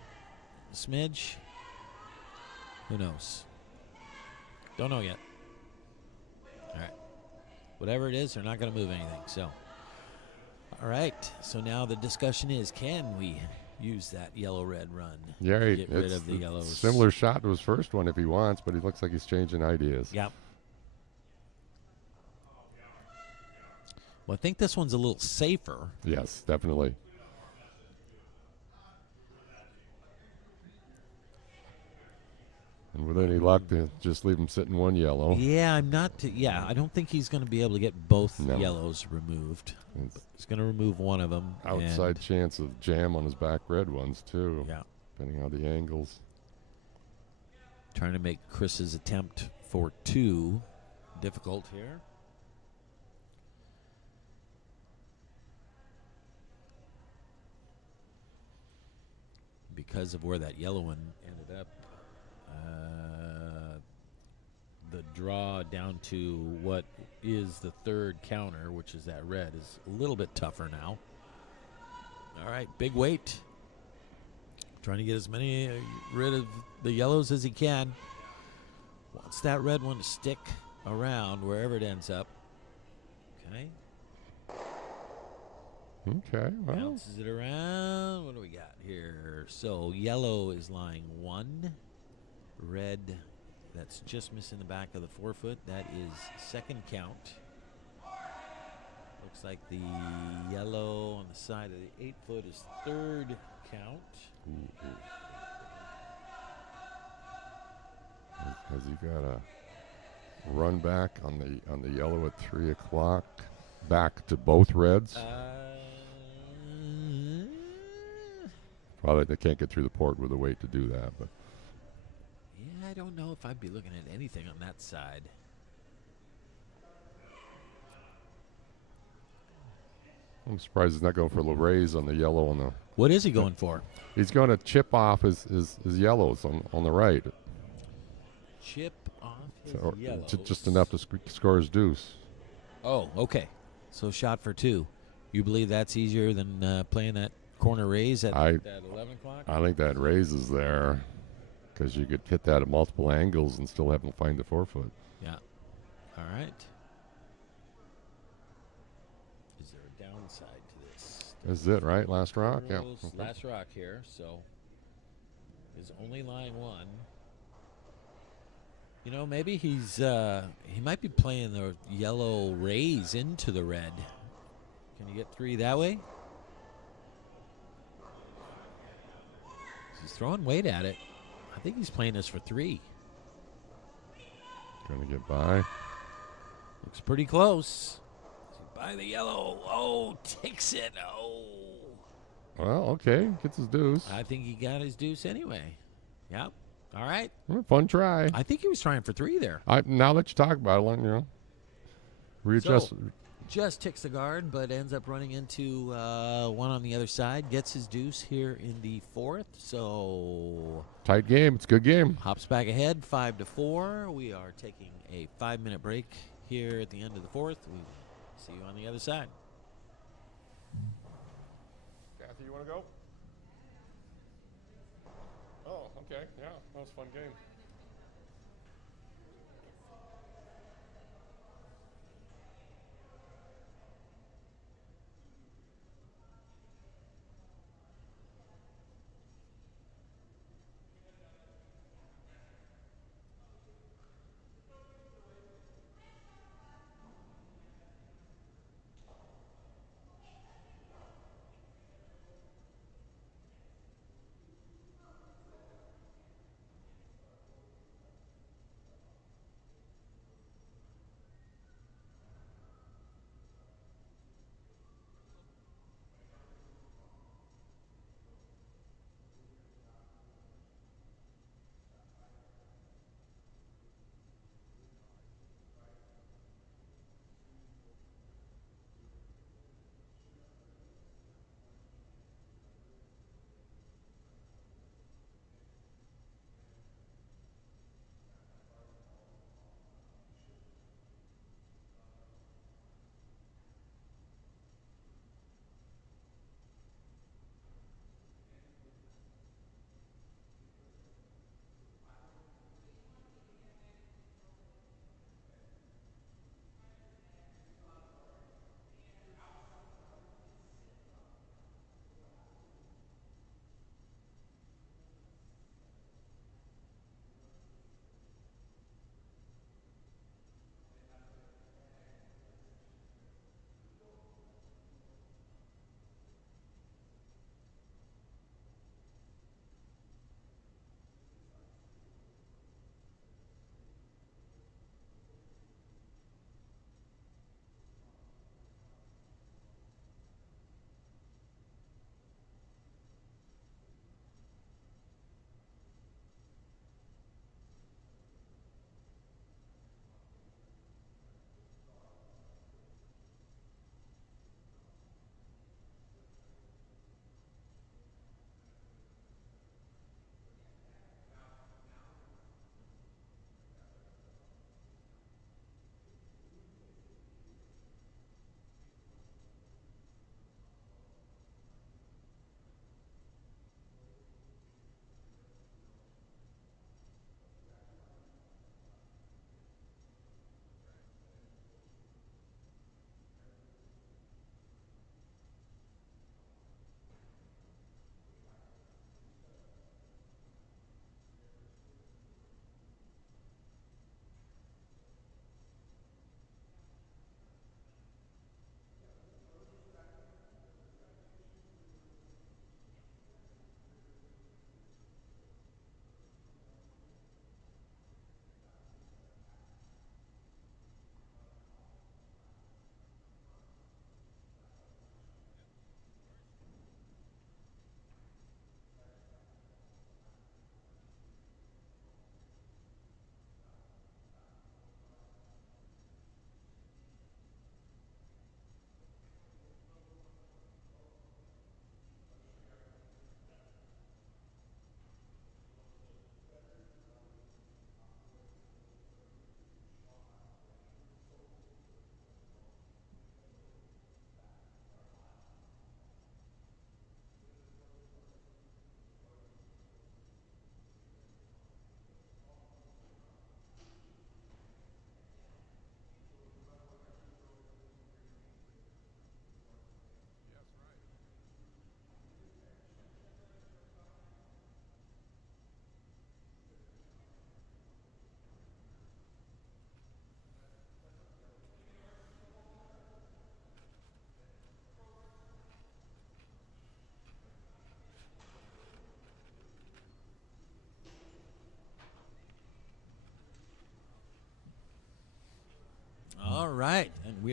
a smidge. Who knows? Don't know yet. All right. Whatever it is, they're not going to move anything. So, all right. So now the discussion is, can we use that yellow-red run? Yeah, to get rid of the yellows. Similar shot to his first one if he wants, but he looks like he's changing ideas. Yep. Well, I think this one's a little safer. Yes, definitely. And with any luck, to just leave him sitting one yellow. Yeah, I don't think he's going to be able to get both No. yellows removed. It's He's going to remove one of them. outside chance of jam on his back red ones, too. Yeah. Depending on the angles. Trying to make Chris's attempt for 2 difficult here. Because of where that yellow one ended up, the draw down to what is the third counter, which is that red, is a little bit tougher now. All right, big weight. Trying to get as many rid of the yellows as he can. Wants that red one to stick around wherever it ends up. Okay. Okay, well. Bounces it around. What do we got here? So yellow is lying 1. Red, that's just missing the back of the 4-foot. That is second count. Looks like the yellow on the side of the 8-foot is third count. Ooh. Has he got a run back on the yellow at 3 o'clock? Back to both reds? Well, they can't get through the port with a weight to do that, but Yeah, I don't know if I'd be looking at anything on that side. I'm surprised he's not going for a little raise on the yellow on the. What is he going for? He's going to chip off his yellows on the right. Chip off his So, yellows. just enough to score his deuce. Oh, okay. So shot for 2. You believe that's easier than playing that corner raise at that 11 o'clock? I think that raise is there because you could hit that at multiple angles and still have him find the 4-foot. Yeah. All right. Is there a downside to this? This is it, right? Last rock? Yeah. Girls, last rock here, so is only lying 1. You know, maybe he might be playing the yellow raise into the red. Can you get 3 that way? He's throwing weight at it. I think he's playing this for 3. Going to get by. Looks pretty close. By the yellow. Oh, takes it. Oh. Well, okay. Gets his deuce. I think he got his deuce anyway. Yep. All right. Well, fun try. I think he was trying for 3 there. Now that you talk about it, readjust. So, just ticks the guard, but ends up running into one on the other side. Gets his deuce here in the 4th. So Tight game. It's a good game. hops back ahead, 5-4. We are taking a 5-minute break here at the end of the 4th. We see you on the other side. Kathy, you want to go? Oh, okay. Yeah, that was a fun game.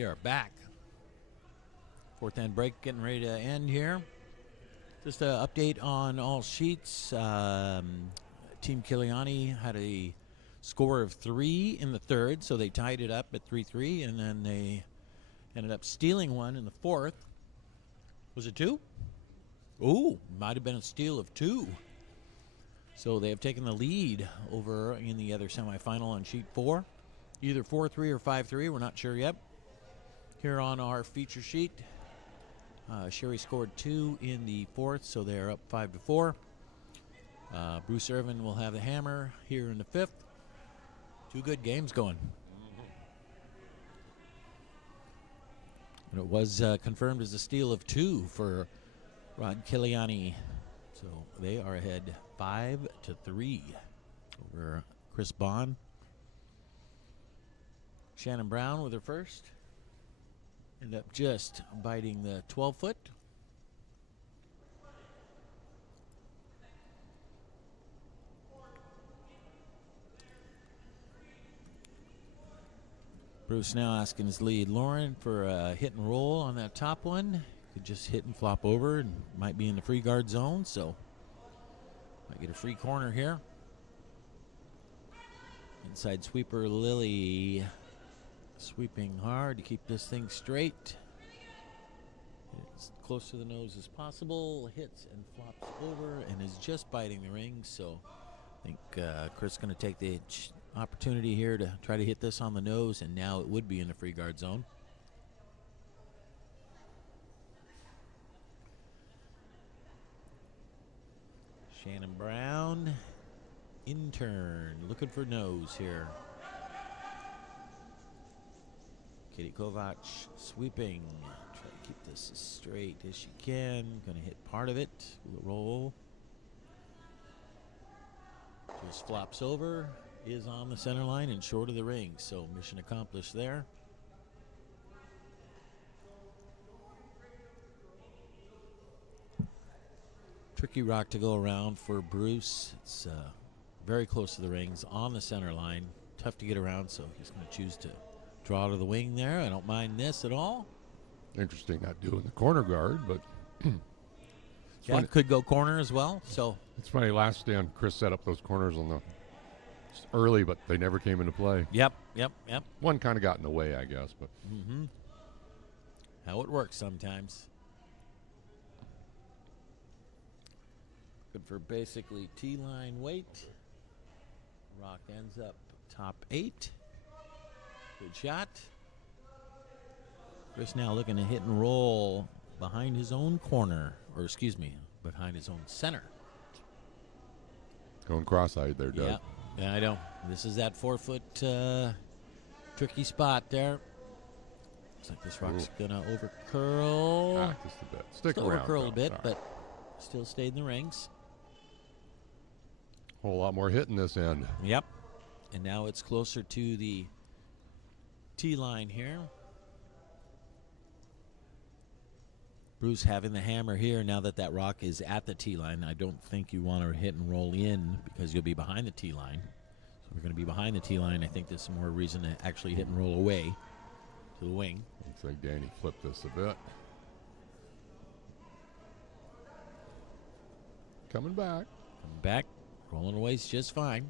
are back. Fourth end break getting ready to end here. Just an update on all sheets. Team Kiliani had a score of 3 in the third, so they tied it up at 3-3, and then they ended up stealing one in the fourth. Was it 2? Ooh, might have been a steal of 2. So they have taken the lead over in the other semifinal on sheet 4. Either 4-3 or 5-3, we're not sure yet. Here on our feature sheet, Sherry scored 2 in the fourth, so they're up 5-4. Bruce Irvin will have the hammer here in the fifth. 2 good games going. And it was confirmed as a steal of 2 for Rod Kiliani. So they are ahead 5-3 over Chris Bond. Shannon Brown with her first. Ended up just biting the 12-foot. Bruce now asking his lead Lauren for a hit and roll on that top one. Could just hit and flop over and might be in the free guard zone, so might get a free corner here. Inside sweeper Lily sweeping hard to keep this thing straight. As close to the nose as possible. Hits and flops over and is just biting the ring, so I think Chris is going to take the opportunity here to try to hit this on the nose, and now it would be in the free guard zone. Shannon Brown, intern, looking for nose here. Katie Kovac sweeping. Try to keep this as straight as she can. Going to hit part of it. Will roll. Just flops over. Is on the center line and short of the ring. So mission accomplished there. Tricky rock to go around for Bruce. It's very close to the rings on the center line. Tough to get around, so he's going to choose to draw to the wing there. I don't mind this at all. Interesting not doing the corner guard, but Yeah, it could go corner as well. So it's funny. Last stand, Chris set up those corners on the early, but they never came into play. Yep. One kind of got in the way, I guess, but How it works sometimes. Good for basically T-line weight. Rock ends up top 8. Good shot. Chris now looking to hit and roll behind his own corner, or excuse me, behind his own center. Going cross-eyed there, Doug. Yeah, I know. This is that 4-foot tricky spot there. Looks like this rock's gonna over curl. Just a bit. Stick Still around. over curl though. a bit, All but right. still stayed in the rings. Whole lot more hitting this end. Yep. And now it's closer to the tee line here. Bruce having the hammer here now that that rock is at the tee line. I don't think you want to hit and roll in because you'll be behind the tee line. So we're going to be behind the tee line. I think there's some more reason to actually hit and roll away to the wing. Looks like Danny flipped this a bit. Coming back. Coming back, rolling away is just fine.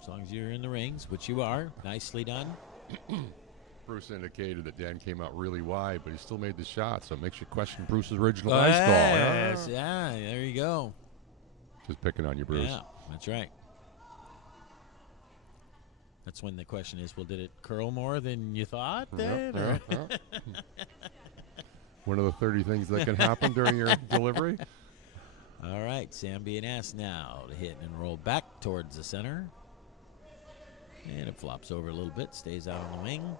As long as you're in the rings, which you are. Nicely done. Bruce indicated that Dan came out really wide, but he still made the shot, so it makes you question Bruce's original ice call. Yes, yeah, there you go. Just picking on you, Bruce. Yeah, that's right. That's when the question is, well, did it curl more than you thought then? Yep. One of the 30 things that can happen during your delivery. All right, Sam being asked now to hit and roll back towards the center. And it flops over a little bit, stays out on the wing.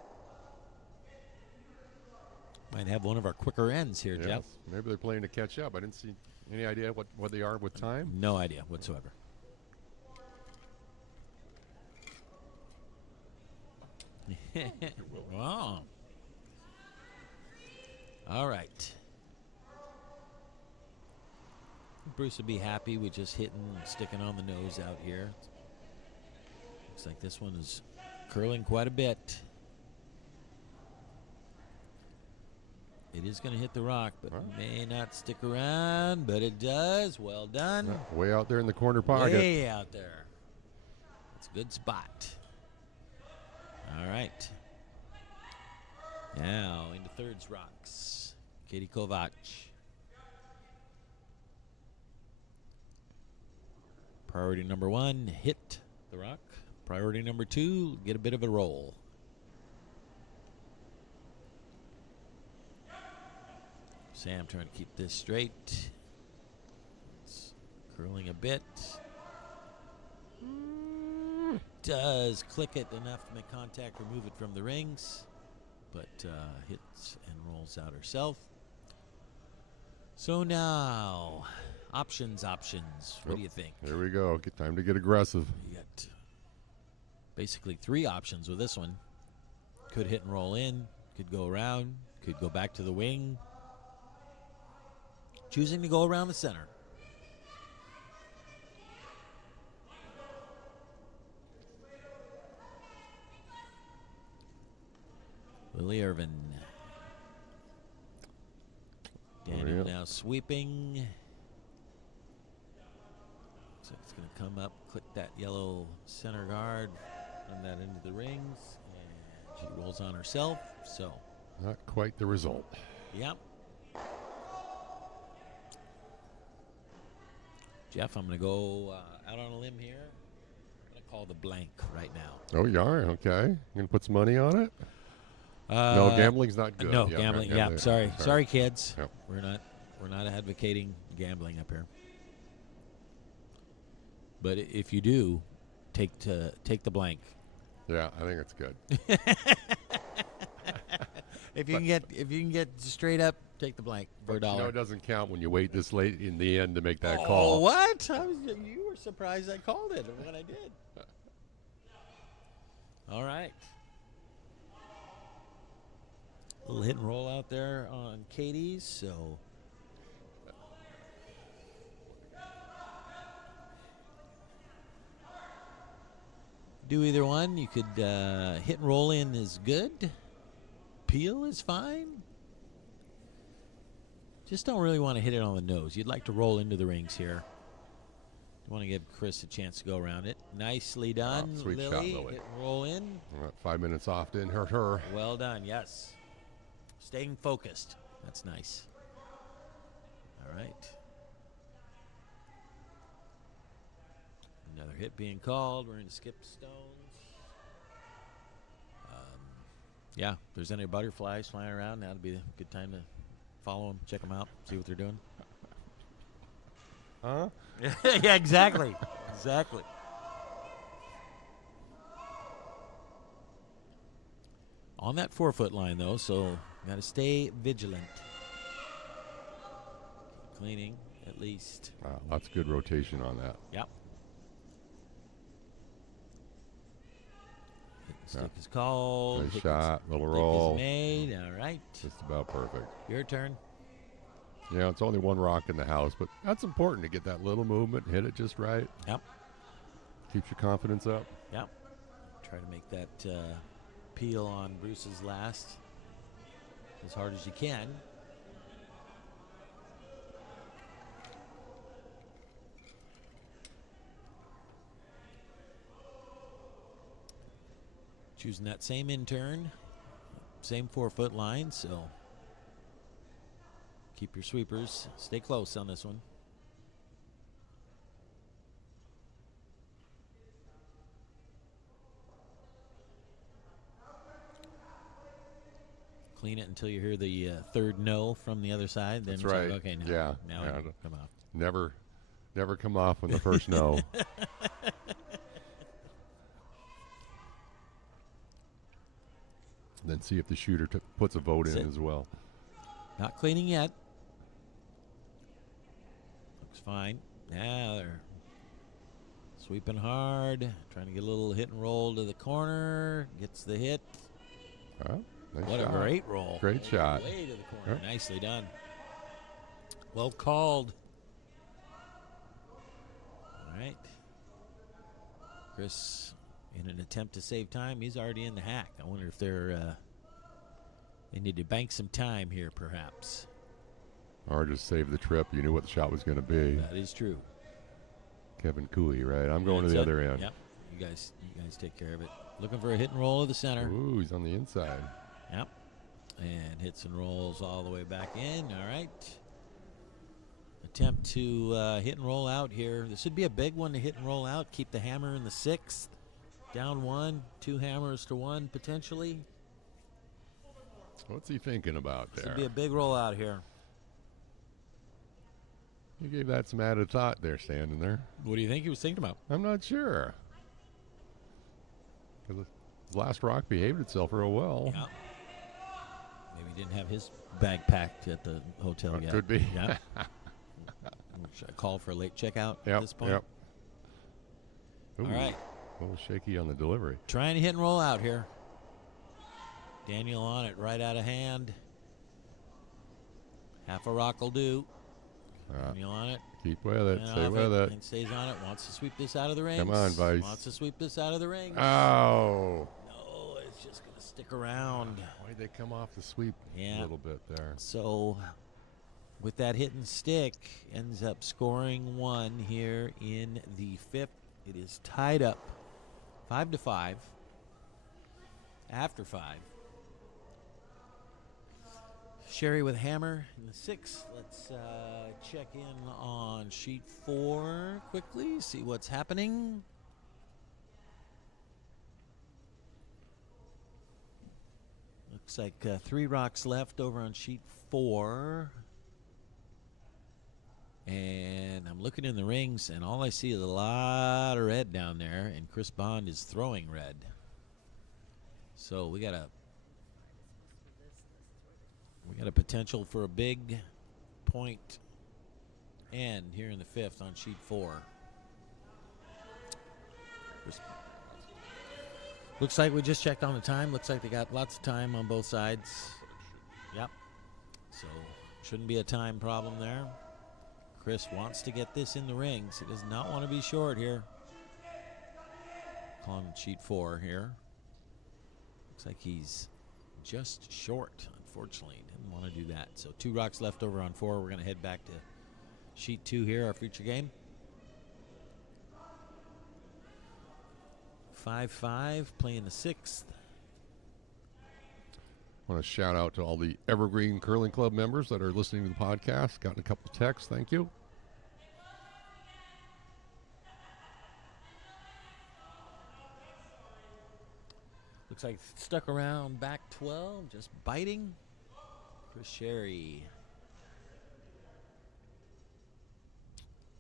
Might have one of our quicker ends here, Yes. Jeff. Maybe they're playing to catch up. I didn't see any idea what they are with time. No idea whatsoever. Wow. All right. Bruce would be happy with just hitting and sticking on the nose out here. Looks like this one is curling quite a bit. It is going to hit the rock, but may not stick around, but it does. Well done. Yeah, way out there in the corner pocket. Way out there. It's a good spot. All right. Now into thirds rocks. Katie Kovac. Priority number 1, hit the rock. Priority number 2, get a bit of a roll. Sam trying to keep this straight. It's curling a bit. Does click it enough to make contact, remove it from the rings, but hits and rolls out herself. So now, options. What do you think? Here we go. Time to get aggressive. You got basically 3 options with this one. Could hit and roll in, could go around, could go back to the wing. Choosing to go around the center. Lily Irvin. Daniel now sweeping. So it's going to come up, click that yellow center guard, run that into the rings, and she rolls on herself. So, not quite the result. Yep. Jeff, I'm going to go out on a limb here. I'm going to call the blank right now. Oh, you are? Okay. You going to put some money on it? No, gambling's not good. No, gambling. Yeah, sorry. Sorry, kids. Yep. We're not advocating gambling up here. But if you do, take the blank. Yeah, I think it's good. If you can get straight up, take the blank for $1. You know, it doesn't count when you wait this late in the end to make that Oh, call. what? You were surprised I called it when I did. All right. Little hit and roll out there on Katie's, so do either one. You could hit and roll in is good. Peel is fine. Just don't really want to hit it on the nose. You'd like to roll into the rings here. You want to give Chris a chance to go around it. Nicely done, Sweet Lily. shot, Lily. Hit and roll in. 5 minutes off didn't hurt her. Well done, yes. Staying focused. That's nice. All right. Another hit being called. We're going to skip stones. Yeah, if there's any butterflies flying around, that'd be a good time to follow them, check them out, see what they're doing. Huh? Yeah, exactly. Exactly. On that 4-foot line, though, so got to stay vigilant. Keep cleaning, at least. Wow, lots of good rotation on that. Yep. Stick is called. Nice Hit shot, little stick roll. is made. All right. Just about perfect. Your turn. Yeah, it's only one rock in the house, but that's important to get that little movement, hit it just right. Yep. Keeps your confidence up. Yep. Try to make that peel on Bruce's last as hard as you can. Choosing that same in-turn, same 4-foot line, so keep your sweepers. Stay close on this one. Clean it until you hear the third no from the other side. Then That's it's right. Like, okay, now, Yeah. now Yeah. it'll come off. Never come off on the first no. Then see if the shooter puts a vote in as well. Not cleaning yet. Looks fine. Now they're sweeping hard, trying to get a little hit and roll to the corner. Gets the hit. Nice What shot. a great roll. Great shot. Way to the corner. Nicely done. Well called. All right. Chris, in an attempt to save time, he's already in the hack. I wonder if they're They need to bank some time here, perhaps. Or just save the trip. You knew what the shot was going to be. That is true. Kevin Cooey, right? I'm going to the other end. Yep. You guys take care of it. Looking for a hit and roll of the center. Ooh, he's on the inside. Yep. And hits and rolls all the way back in. All right. Attempt to hit and roll out here. This would be a big one to hit and roll out. Keep the hammer in the sixth. Down one. 2 hammers to 1 potentially. What's he thinking about there? This would be a big roll out here. You gave that some added thought there, standing there. What do you think he was thinking about? I'm not sure. Because the last rock behaved itself real well. Yeah. Maybe he didn't have his bag packed at the hotel yet. Could be. Yeah. Should I call for a late checkout Yep, at this point? Yep. Ooh, All right. A little shaky on the delivery. Trying to hit and roll out here. Daniel on it right out of hand. Half a rock will do. Daniel on it. Keep with it. And Stay off with it. And stays on it. Wants to sweep this out of the rings. Come on, Vice. Wants to sweep this out of the rings. Oh. No, it's just going to stick around. Why'd they come off the sweep a little bit there? So with that hit and stick, ends up scoring 1 here in the 5th. It is tied up 5-5 after 5. Sherry with hammer in the 6th. Let's check in on sheet 4 quickly, see what's happening. Looks like 3 rocks left over on sheet 4. And I'm looking in the rings, and all I see is a lot of red down there, and Chris Bond is throwing red. So we got a potential for a big point end here in the 5th on sheet 4. Looks like we just checked on the time. Looks like they got lots of time on both sides. Yep. So shouldn't be a time problem there. Chris wants to get this in the rings. He does not want to be short here. On sheet 4 here. Looks like he's just short, unfortunately. Didn't want to do that. So 2 rocks left over on 4. We're going to head back to sheet 2 here, our future game. 5-5, playing the 6th. I want to shout out to all the Evergreen Curling Club members that are listening to the podcast. Gotten a couple of texts. Thank you. Looks like stuck around back 12, just biting. Chris Sherry.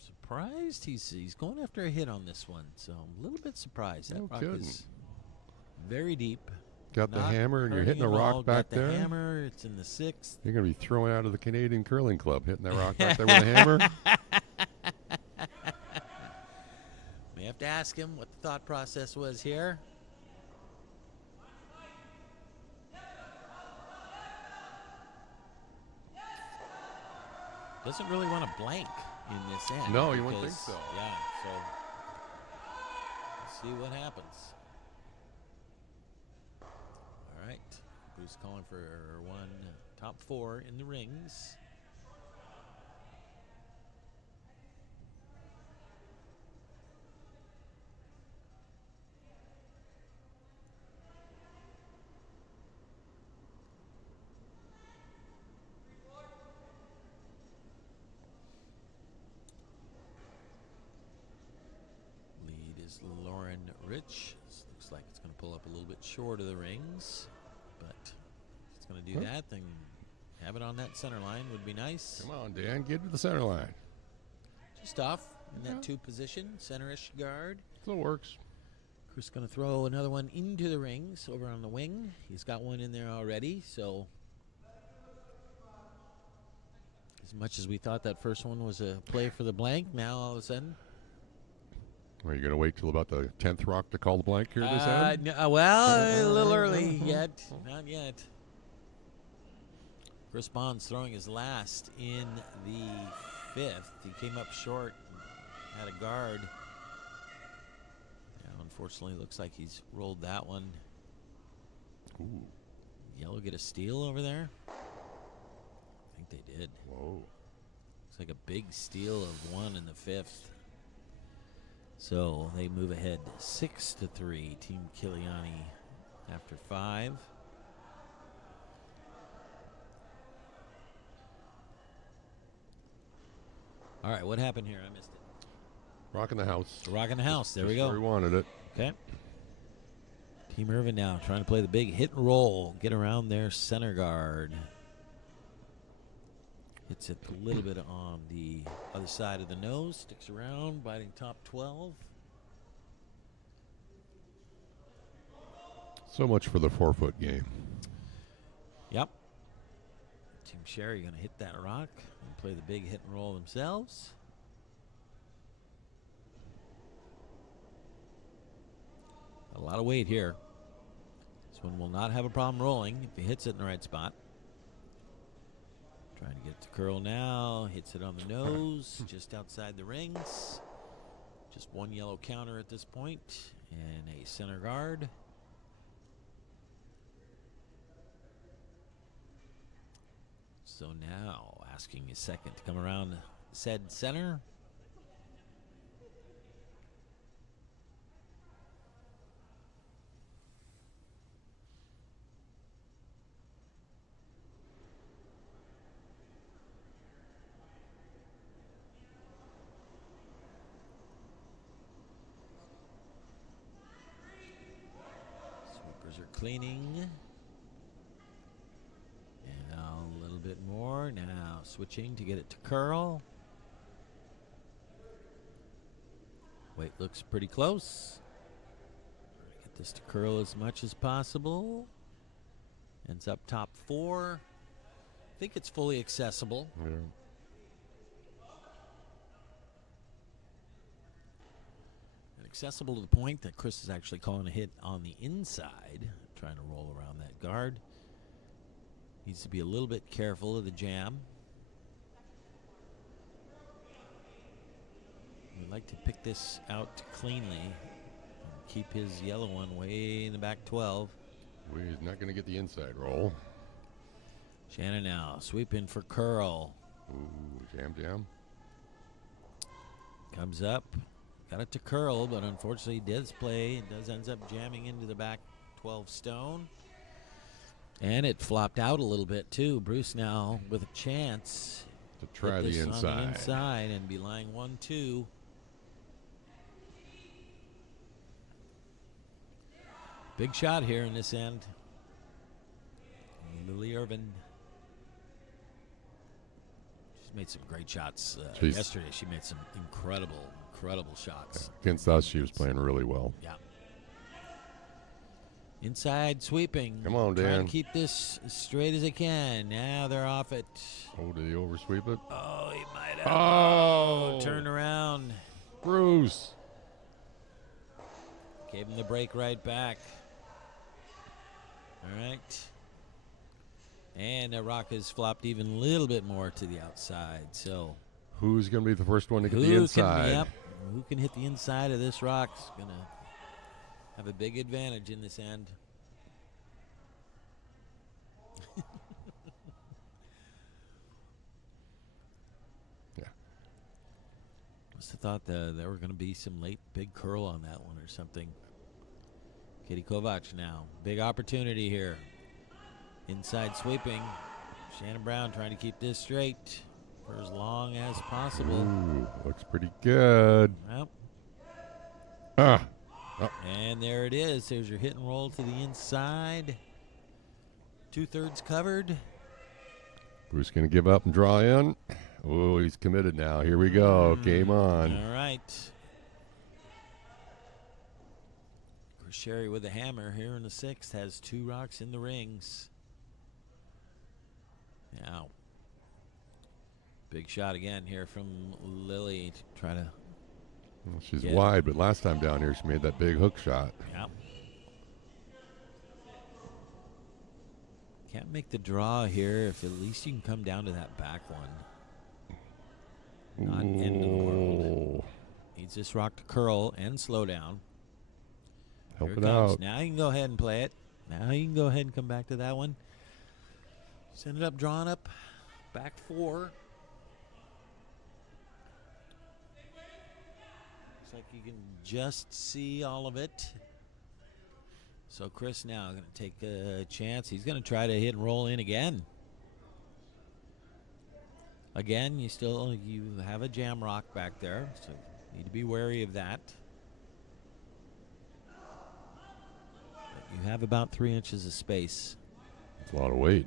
Surprised he's going after a hit on this one, so I'm a little bit surprised. That rock is very deep. Got the Not hammer, and you're hitting the hurting at all. rock back Got the there. Hammer. It's in the 6th. You're going to be thrown out of the Canadian Curling Club, hitting that rock back there with a hammer. May have to ask him what the thought process was here. Doesn't really want to blank in this end. No, you wouldn't think so. Yeah, so let's see what happens. All right, Bruce calling for 1 top 4 in the rings. Lauren Rich. This looks like it's going to pull up a little bit short of the rings, but if it's going to do that, then have it on that center line would be nice. Come on, Dan, get to the center line. Just off in that 2 position, center-ish guard. Still works. Chris going to throw another one into the rings over on the wing. He's got one in there already, so as much as we thought that first one was a play for the blank, now all of a sudden. Are you going to wait till about the 10th rock to call the blank here this end? No, well, a little early yet. Not yet. Chris Bond's throwing his last in the 5th. He came up short, had a guard. Now, unfortunately, looks like he's rolled that one. Ooh. Yellow get a steal over there? I think they did. Whoa. Looks like a big steal of 1 in the 5th. So they move ahead 6-3. Team Kiliani after 5. All right, what happened here? I missed it. Rocking the house. Rocking the house. There we Just go. where we wanted it. Okay. Team Irvin now trying to play the big hit and roll. Get around their center guard. Hits it a little bit on the other side of the nose. Sticks around, biting top 12. So much for the 4-foot game. Yep. Team Sherry going to hit that rock and play the big hit and roll themselves. A lot of weight here. This one will not have a problem rolling if he hits it in the right spot. Trying to get it to curl now. Hits it on the nose, just outside the rings. Just 1 yellow counter at this point, and a center guard. So now asking his second to come around said center. Sweepers are cleaning. Now a little bit more. Now switching to get it to curl. Weight looks pretty close. Get this to curl as much as possible. Ends up top 4. I think it's fully accessible. Yeah. And accessible to the point that Chris is actually calling a hit on the inside, trying to roll around that guard. Needs to be a little bit careful of the jam. We'd like to pick this out cleanly and keep his yellow one way in the back 12. He's not going to get the inside roll. Shannon now sweeping for curl. Ooh, jam. Comes up. Got it to curl, but unfortunately does play. It does ends up jamming into the back 12 stone. And it flopped out a little bit too. Bruce now with a chance To try the on inside. the inside and be lying 1-2. Big shot here in this end. Lily Irvin. She's made some great shots yesterday. She made some incredible shots. Against us, she was playing really well. Yeah. Inside sweeping. Come on, Trying Dan. to keep this as straight as they can. Now they're off it. Oh, did he oversweep it? Oh, he might have. Oh! Turned around. Bruce. Gave him the break right back. All right. And the rock has flopped even a little bit more to the outside. So Who's going to be the first one to get the inside? Who can hit the inside of this rock's going to have a big advantage in this end. Yeah. Must have thought there were going to be some late big curl on that one or something. Katie Kovac now. Big opportunity here. Inside sweeping. Shannon Brown trying to keep this straight for as long as possible. Ooh, looks pretty good. Well, Ah. and there it is. There's your hit and roll to the inside. 2/3 covered. Bruce going to give up and draw in. Oh, he's committed now. Here we go. Game on. All right. Chris Sherry with the hammer here in the 6th has 2 rocks in the rings. Now, big shot again here from Lily to try to. Well, she's Yeah. wide, but last time down here she made that big hook shot. Yeah. Can't make the draw here if at least you can come down to that back one. Not end of the world. Needs this rock to curl and slow down. Help Here it comes. out. Now you can go ahead and play it. Now you can go ahead and come back to that one. He's ended up drawing up back 4. Looks like you can just see all of it. So Chris now going to take a chance. He's going to try to hit and roll in again. Again, you have a jam rock back there, so you need to be wary of that. But you have about 3 inches of space. That's a lot of weight.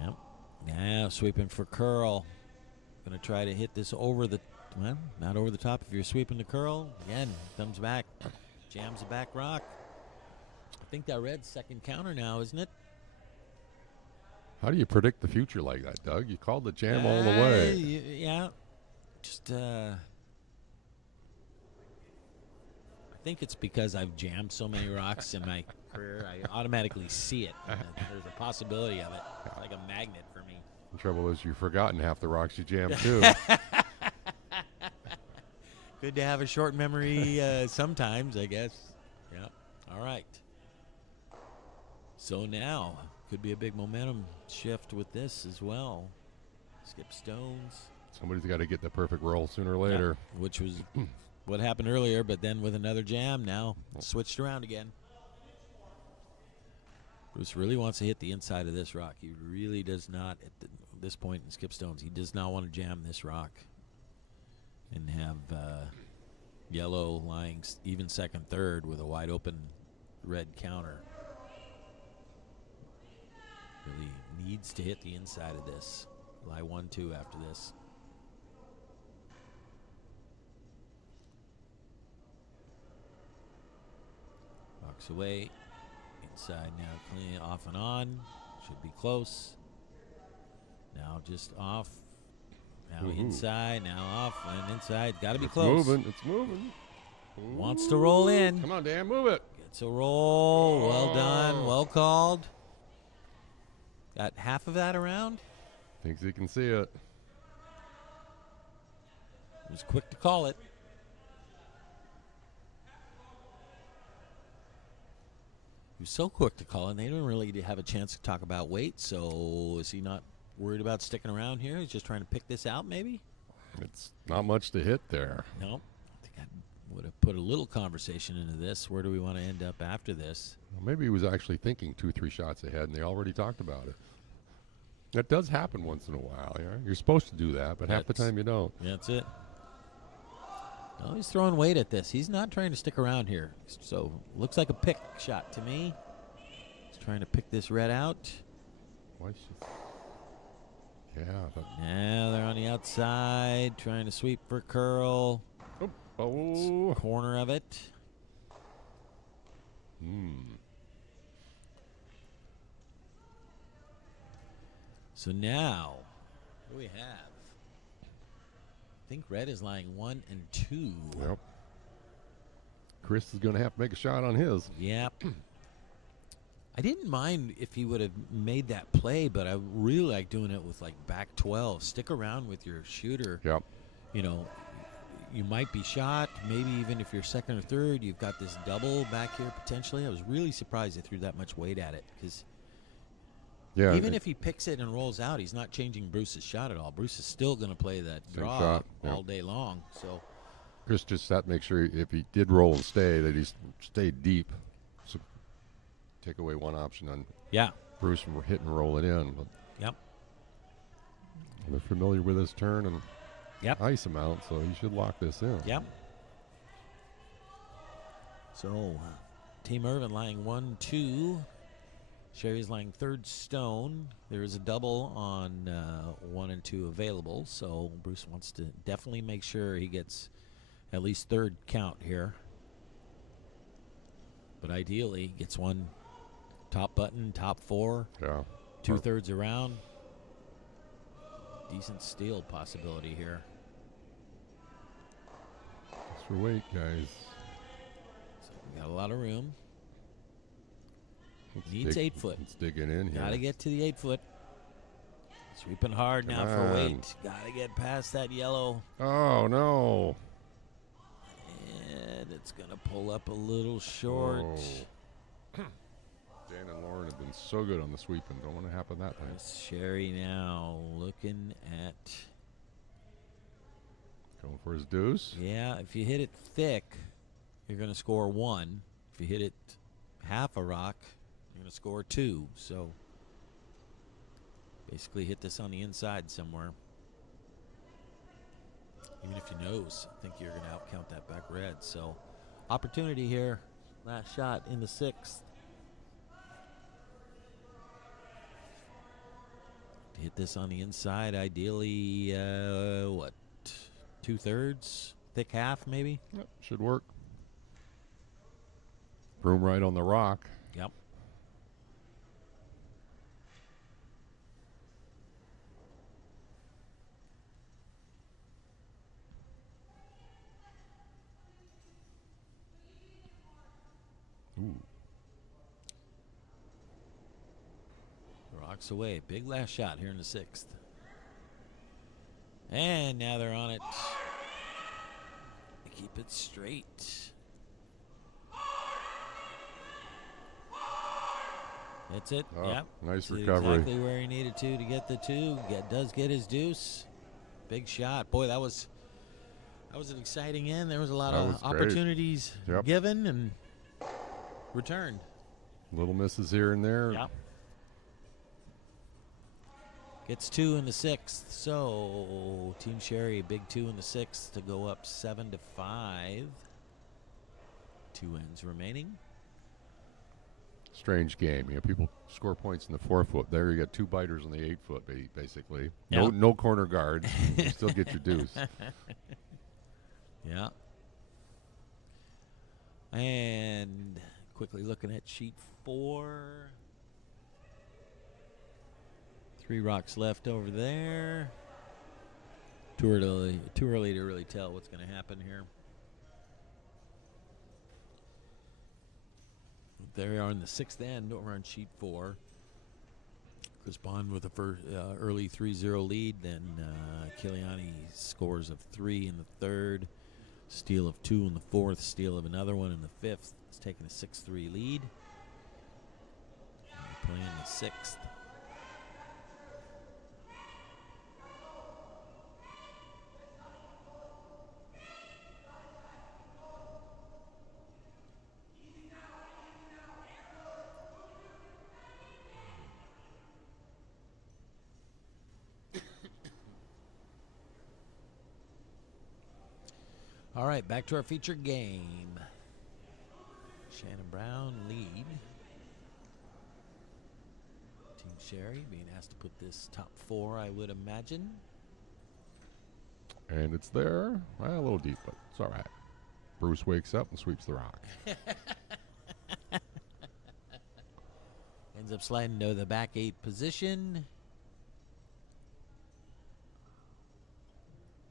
Yep. Now sweeping for curl. Going to try to hit this over the, well, not over the top. If you're sweeping the curl, again, comes back, jams the back rock. I think that red's second counter now, isn't it? How do you predict the future like that, Doug? You called the jam all the way. Yeah. Just, I think it's because I've jammed so many rocks in my career, I automatically see it. There's a possibility of it. It's like a magnet for me. The trouble is you've forgotten half the rocks you jammed, too. Good to have a short memory sometimes, I guess. Yeah. All right. So now could be a big momentum shift with this as well. Skip stones. Somebody's got to get the perfect roll sooner or later. Yeah, which was what happened earlier, but then with another jam now switched around again. Bruce really wants to hit the inside of this rock. He really does not at this point in skip stones. He does not want to jam this rock and have yellow lying even second, third with a wide open red counter. Really needs to hit the inside of this. Lie 1-2 after this. Walks away. Inside now, clean off and on. Should be close. Now just off. Now inside. Now off and inside. Got to be close. It's moving. Wants to roll in. Come on, Dan, move it. Gets a roll. Well done. Well called. Got half of that around. Thinks he can see it. Was quick to call it. He was so quick to call it, and they didn't really have a chance to talk about weight. So is he not worried about sticking around here? He's just trying to pick this out, maybe? It's not much to hit there. No. I think I would have put a little conversation into this. Where do we want to end up after this? Well, maybe he was actually thinking 2-3 shots ahead, and they already talked about it. That does happen once in a while. Yeah? You're supposed to do that, but half the time you don't. That's it. No, he's throwing weight at this. He's not trying to stick around here. So looks like a pick shot to me. He's trying to pick this red out. Why should... Yeah. But Now they're on the outside, trying to sweep for curl. Oh. Corner of it. So now, what do we have? I think red is lying 1 and 2. Yep. Chris is going to have to make a shot on his. Yep. I didn't mind if he would have made that play, but I really like doing it with like back 12. Stick around with your shooter. Yep. You know, you might be shot. Maybe even if you're second or third, you've got this double back here potentially. I was really surprised they threw that much weight at it because even if he picks it and rolls out, he's not changing Bruce's shot at all. Bruce is still going to play that draw shot, all day long. So Chris just had to make sure if he did roll and stay, that he stayed deep. So take away one option on Bruce from hitting and rolling in. But they're familiar with his turn and ice amount, so he should lock this in. Yep. So Team Irvin lying 1-2. Sherry's lying third stone. There is a double on 1 and 2 available, so Bruce wants to definitely make sure he gets at least third count here. But ideally, gets one top button, top 4, 2/3 around. Decent steal possibility here. Extra weight, guys. So we got a lot of room. Needs 8 foot. It's digging in here. Got to get to the 8 foot. Sweeping hard now for weight. Got to get past that yellow. Oh, no. And it's going to pull up a little short. Dan and Lauren have been so good on the sweep and don't want to happen that way. Sherry now looking at. Going for his deuce. Yeah, if you hit it thick, you're going to score 1. If you hit it half a rock, you're going to score 2. So basically hit this on the inside somewhere. Even if you nose, I think you're going to outcount that back red. So opportunity here. Last shot in the 6th. To hit this on the inside, ideally, what? 2/3? Thick half, maybe? Yep, should work. Broom right on the rock. Yep. Ooh. Rocks away. Big last shot here in the 6th. And now they're on it. They keep it straight. That's it. Oh, Yep. nice That's recovery. Exactly where he needed to get the 2. Does get his deuce. Big shot. Boy, that was an exciting end. There was a lot That of was great. opportunities Yep. given and returned. Little misses here and there. Yep. Gets 2 in the 6th. So Team Sherry, a big 2 in the 6th to go up 7-5. 2 ends remaining. Strange game. You know, people score points in the 4-foot. There you got 2 biters on the 8-foot, basically. No, Yep. no corner guards. You still get your deuce. Yeah. And quickly looking at sheet 4. 3 rocks left over there. Too early to really tell what's going to happen here. There we are in the 6th end over on sheet 4. Chris Bond with a first, early 3-0 lead. Then Kiliani scores of 3 in the 3rd. Steal of 2 in the 4th. Steal of another one in the 5th. It's taking a 6-3 lead. And they're playing the 6th. All right, back to our featured game. Shannon Brown lead. Team Sherry being asked to put this top 4, I would imagine. And it's there. Well, a little deep, but it's all right. Bruce wakes up and sweeps the rock. Ends up sliding to the back 8 position.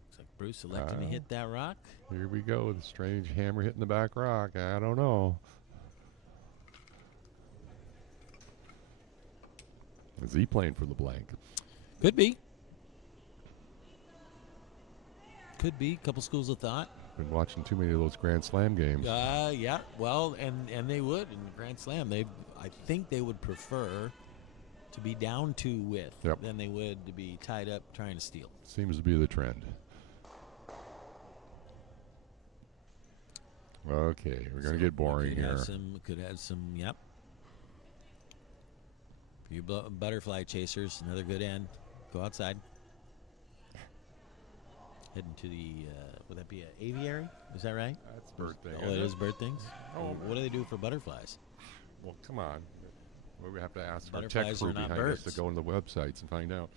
Looks like Bruce electing to hit that rock. Here we go. The strange hammer hitting the back rock. I don't know. Is he playing for the blank? Could be. Could be. Couple schools of thought. Been watching too many of those Grand Slam games. Yeah. Well, and they would in the Grand Slam. I think they would prefer to be down 2 with than they would to be tied up trying to steal. Seems to be the trend. Okay, we're going to get boring here. Could have some, yep. Few butterfly chasers, another good end. Go outside. Heading to the, would that be an aviary? Is that right? That's bird thing. Oh, it is bird things? Oh, What do they do for butterflies? Well, come on. We have to ask our tech Butterflies crew are not behind us to birds. go on the websites and find out.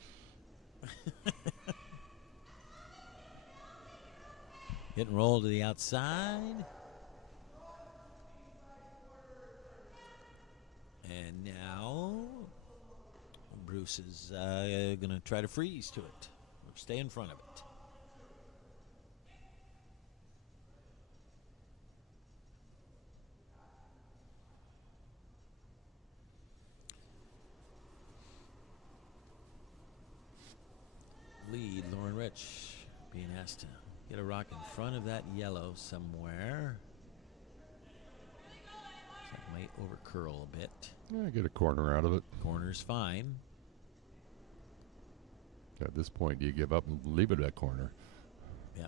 Hit and roll to the outside. And now Bruce is going to try to freeze to it or stay in front of it. Lead, Lauren Rich being asked to get a rock in front of that yellow somewhere. That might over curl a bit. Yeah, get a corner out of it. Corner's fine. At this point, do you give up and leave it at corner? Yeah.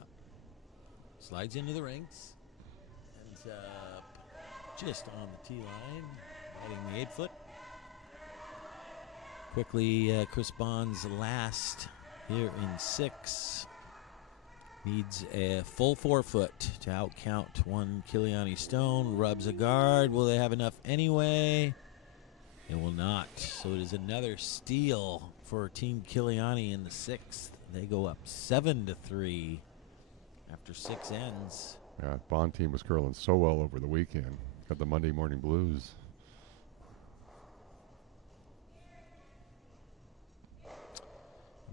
Slides into the rings. Ends up just on the tee line, hitting the 8-foot. Quickly, Chris Bond's last here in 6. Needs a full 4-foot to outcount one Kiliani Stone. Rubs a guard. Will they have enough anyway? It will not. So it is another steal for Team Kiliani in the 6th. They go up 7-3 after 6 ends. Yeah, Bond team was curling so well over the weekend. Got the Monday morning blues.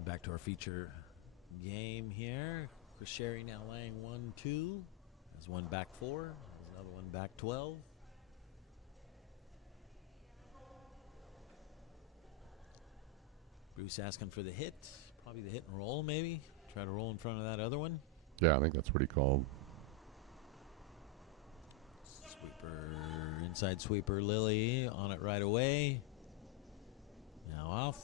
Back to our feature game here. Chris Sherry now laying 1-2. Has one back 4. Has another one back 12. Bruce asking for the hit. Probably the hit and roll, maybe. Try to roll in front of that other one. Yeah, I think that's what he called. Sweeper, inside sweeper, Lily on it right away. Now off.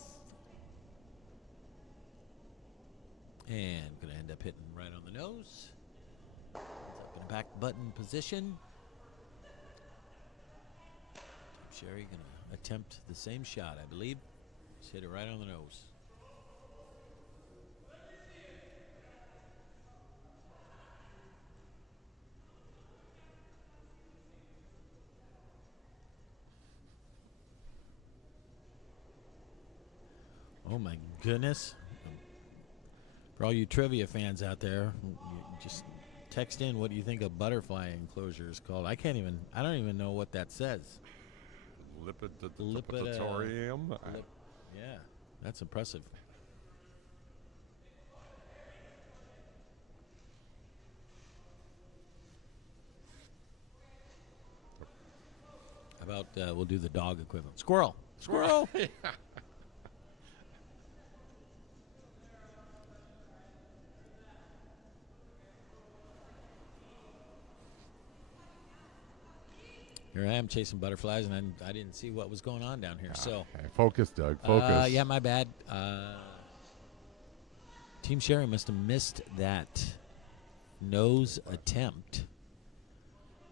And going to end up hitting right on the nose. Ends up in a back button position. Sherry going to attempt the same shot, I believe. Just hit it right on the nose. Oh my goodness. For all you trivia fans out there, you just text in what you think a butterfly enclosure is called. I don't even know what that says. Lipidatorium. Yeah, that's impressive. How about we'll do the dog equivalent. Squirrel. Squirrel. Here I am chasing butterflies, and I didn't see what was going on down here. So Okay. Focus, Doug. Focus. yeah, my bad. Team Sherry must have missed that nose attempt.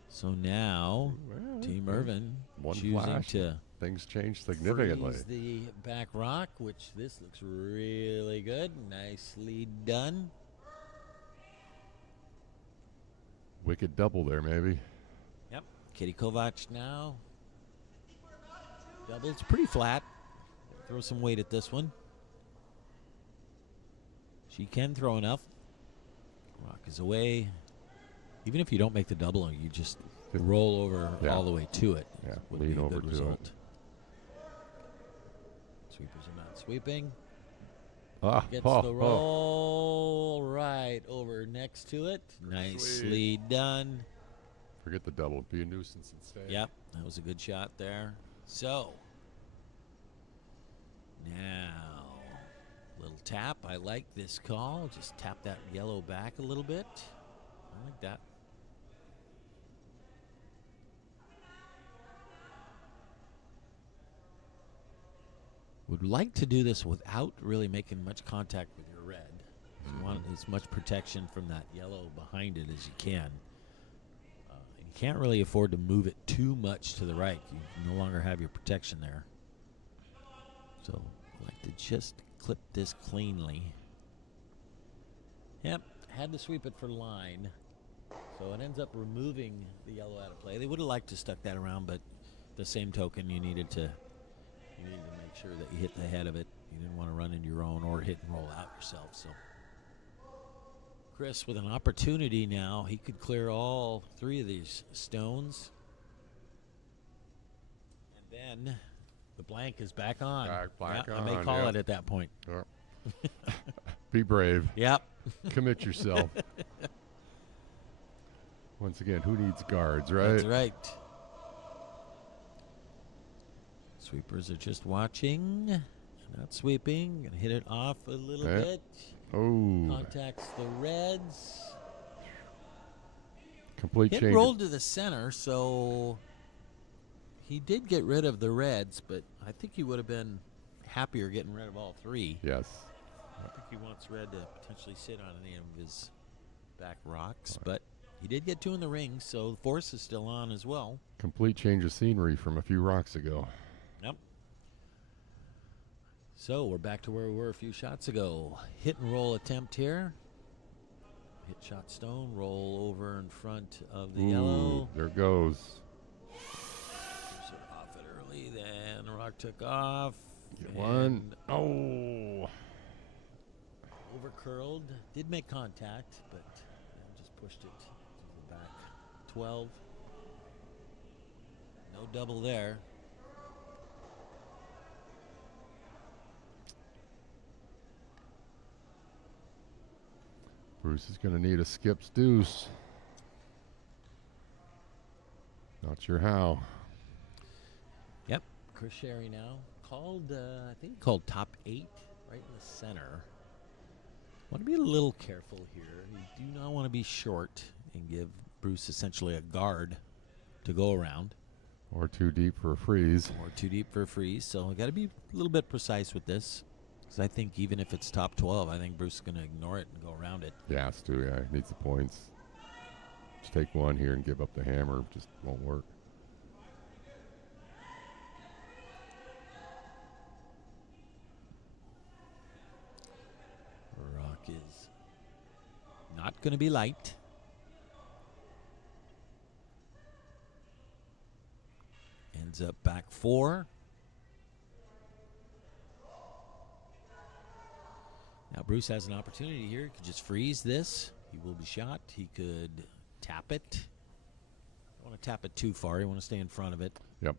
So now Team Irvin One choosing flash. to Things change significantly. freeze the back rock, which this looks really good. Nicely done. Wicked double there, maybe. Yep. Katie Kovac now. Double. It's pretty flat. Throw some weight at this one. She can throw enough. Rock is away. Even if you don't make the double, you just roll over all the way to it. Yeah, Would lean be a over good to result. it. Sweepers are not sweeping. Ah, Gets the roll right over next to it. Nicely done. Forget the double. Be a nuisance instead. Yep, that was a good shot there. So, now, little tap. I like this call. Just tap that yellow back a little bit. I like that. Would like to do this without really making much contact with your red. You want as much protection from that yellow behind it as you can. You can't really afford to move it too much to the right. You no longer have your protection there. So I like to just clip this cleanly. Yep, had to sweep it for line. So it ends up removing the yellow out of play. They would have liked to stuck that around, but the same token, you needed to make sure that you hit the head of it. You didn't want to run into your own or hit and roll out yourself. So Chris with an opportunity now. He could clear all three of these stones. And then the blank is back on. Back I may on, call it at that point. Yep. Be brave. Yep. Commit yourself. Once again, who needs guards, right? That's right. Sweepers are just watching, not sweeping. Gonna hit it off a little bit. Oh. Contacts the reds. Complete Hit change. rolled to the center, so He did get rid of the reds, but I think he would have been happier getting rid of all three. Yes. I think he wants red to potentially sit on any of his back rocks, but he did get two in the ring, so the force is still on as well. Complete change of scenery from a few rocks ago. Yep. So we're back to where we were a few shots ago. Hit and roll attempt here. Hit shot stone, roll over in front of the yellow. There it goes. Sort of off it early, then the rock took off. Get one. Oh. Over curled. Did make contact, but just pushed it to the back 12. No double there. Bruce is going to need a skips deuce. Not sure how. Yep. Chris Sherry now called, I think he called top 8 right in the center. Want to be a little careful here. You do not want to be short and give Bruce essentially a guard to go around. Or too deep for a freeze. Or too deep for a freeze. So got to be a little bit precise with this. Because I think even if it's top 12, I think Bruce is going to ignore it and go around it. He has to, yeah. He needs the points. Just take one here and give up the hammer. Just won't work. Rock is not going to be light. Ends up back 4. Now Bruce has an opportunity here. He could just freeze this. He will be shot. He could tap it. Don't want to tap it too far. You want to stay in front of it. Yep.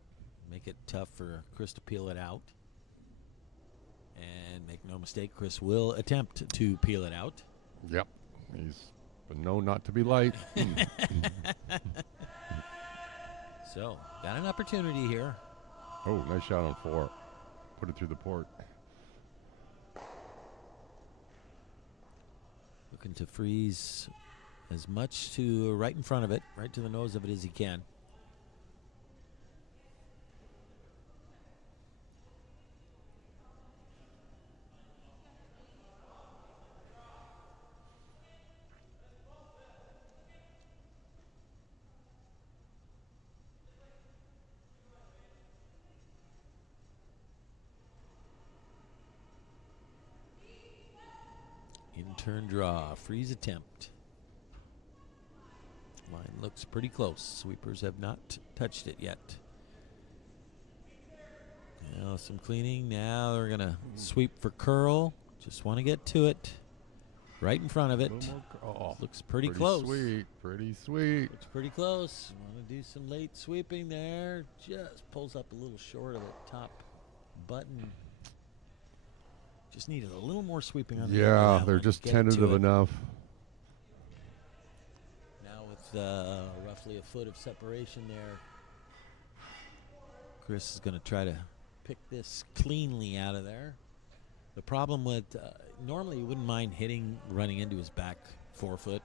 Make it tough for Chris to peel it out. And make no mistake, Chris will attempt to peel it out. Yep. He's been known not to be light. So, got an opportunity here. Oh, nice shot on 4. Put it through the port. Looking to freeze as much to right in front of it, right to the nose of it as he can. In-turn draw, freeze attempt. Line looks pretty close. Sweepers have not touched it yet. Now some cleaning. Now they're going to sweep for curl. Just want to get to it. Right in front of it. Looks pretty close. Sweet, pretty sweet. Looks pretty close. Want to do some late sweeping there. Just pulls up a little short of the top button. Just needed a little more sweeping on the end of Yeah, that they're one. just Get tentative to it. enough. Now with roughly a foot of separation there, Chris is going to try to pick this cleanly out of there. The problem with, normally you wouldn't mind running into his back 4-foot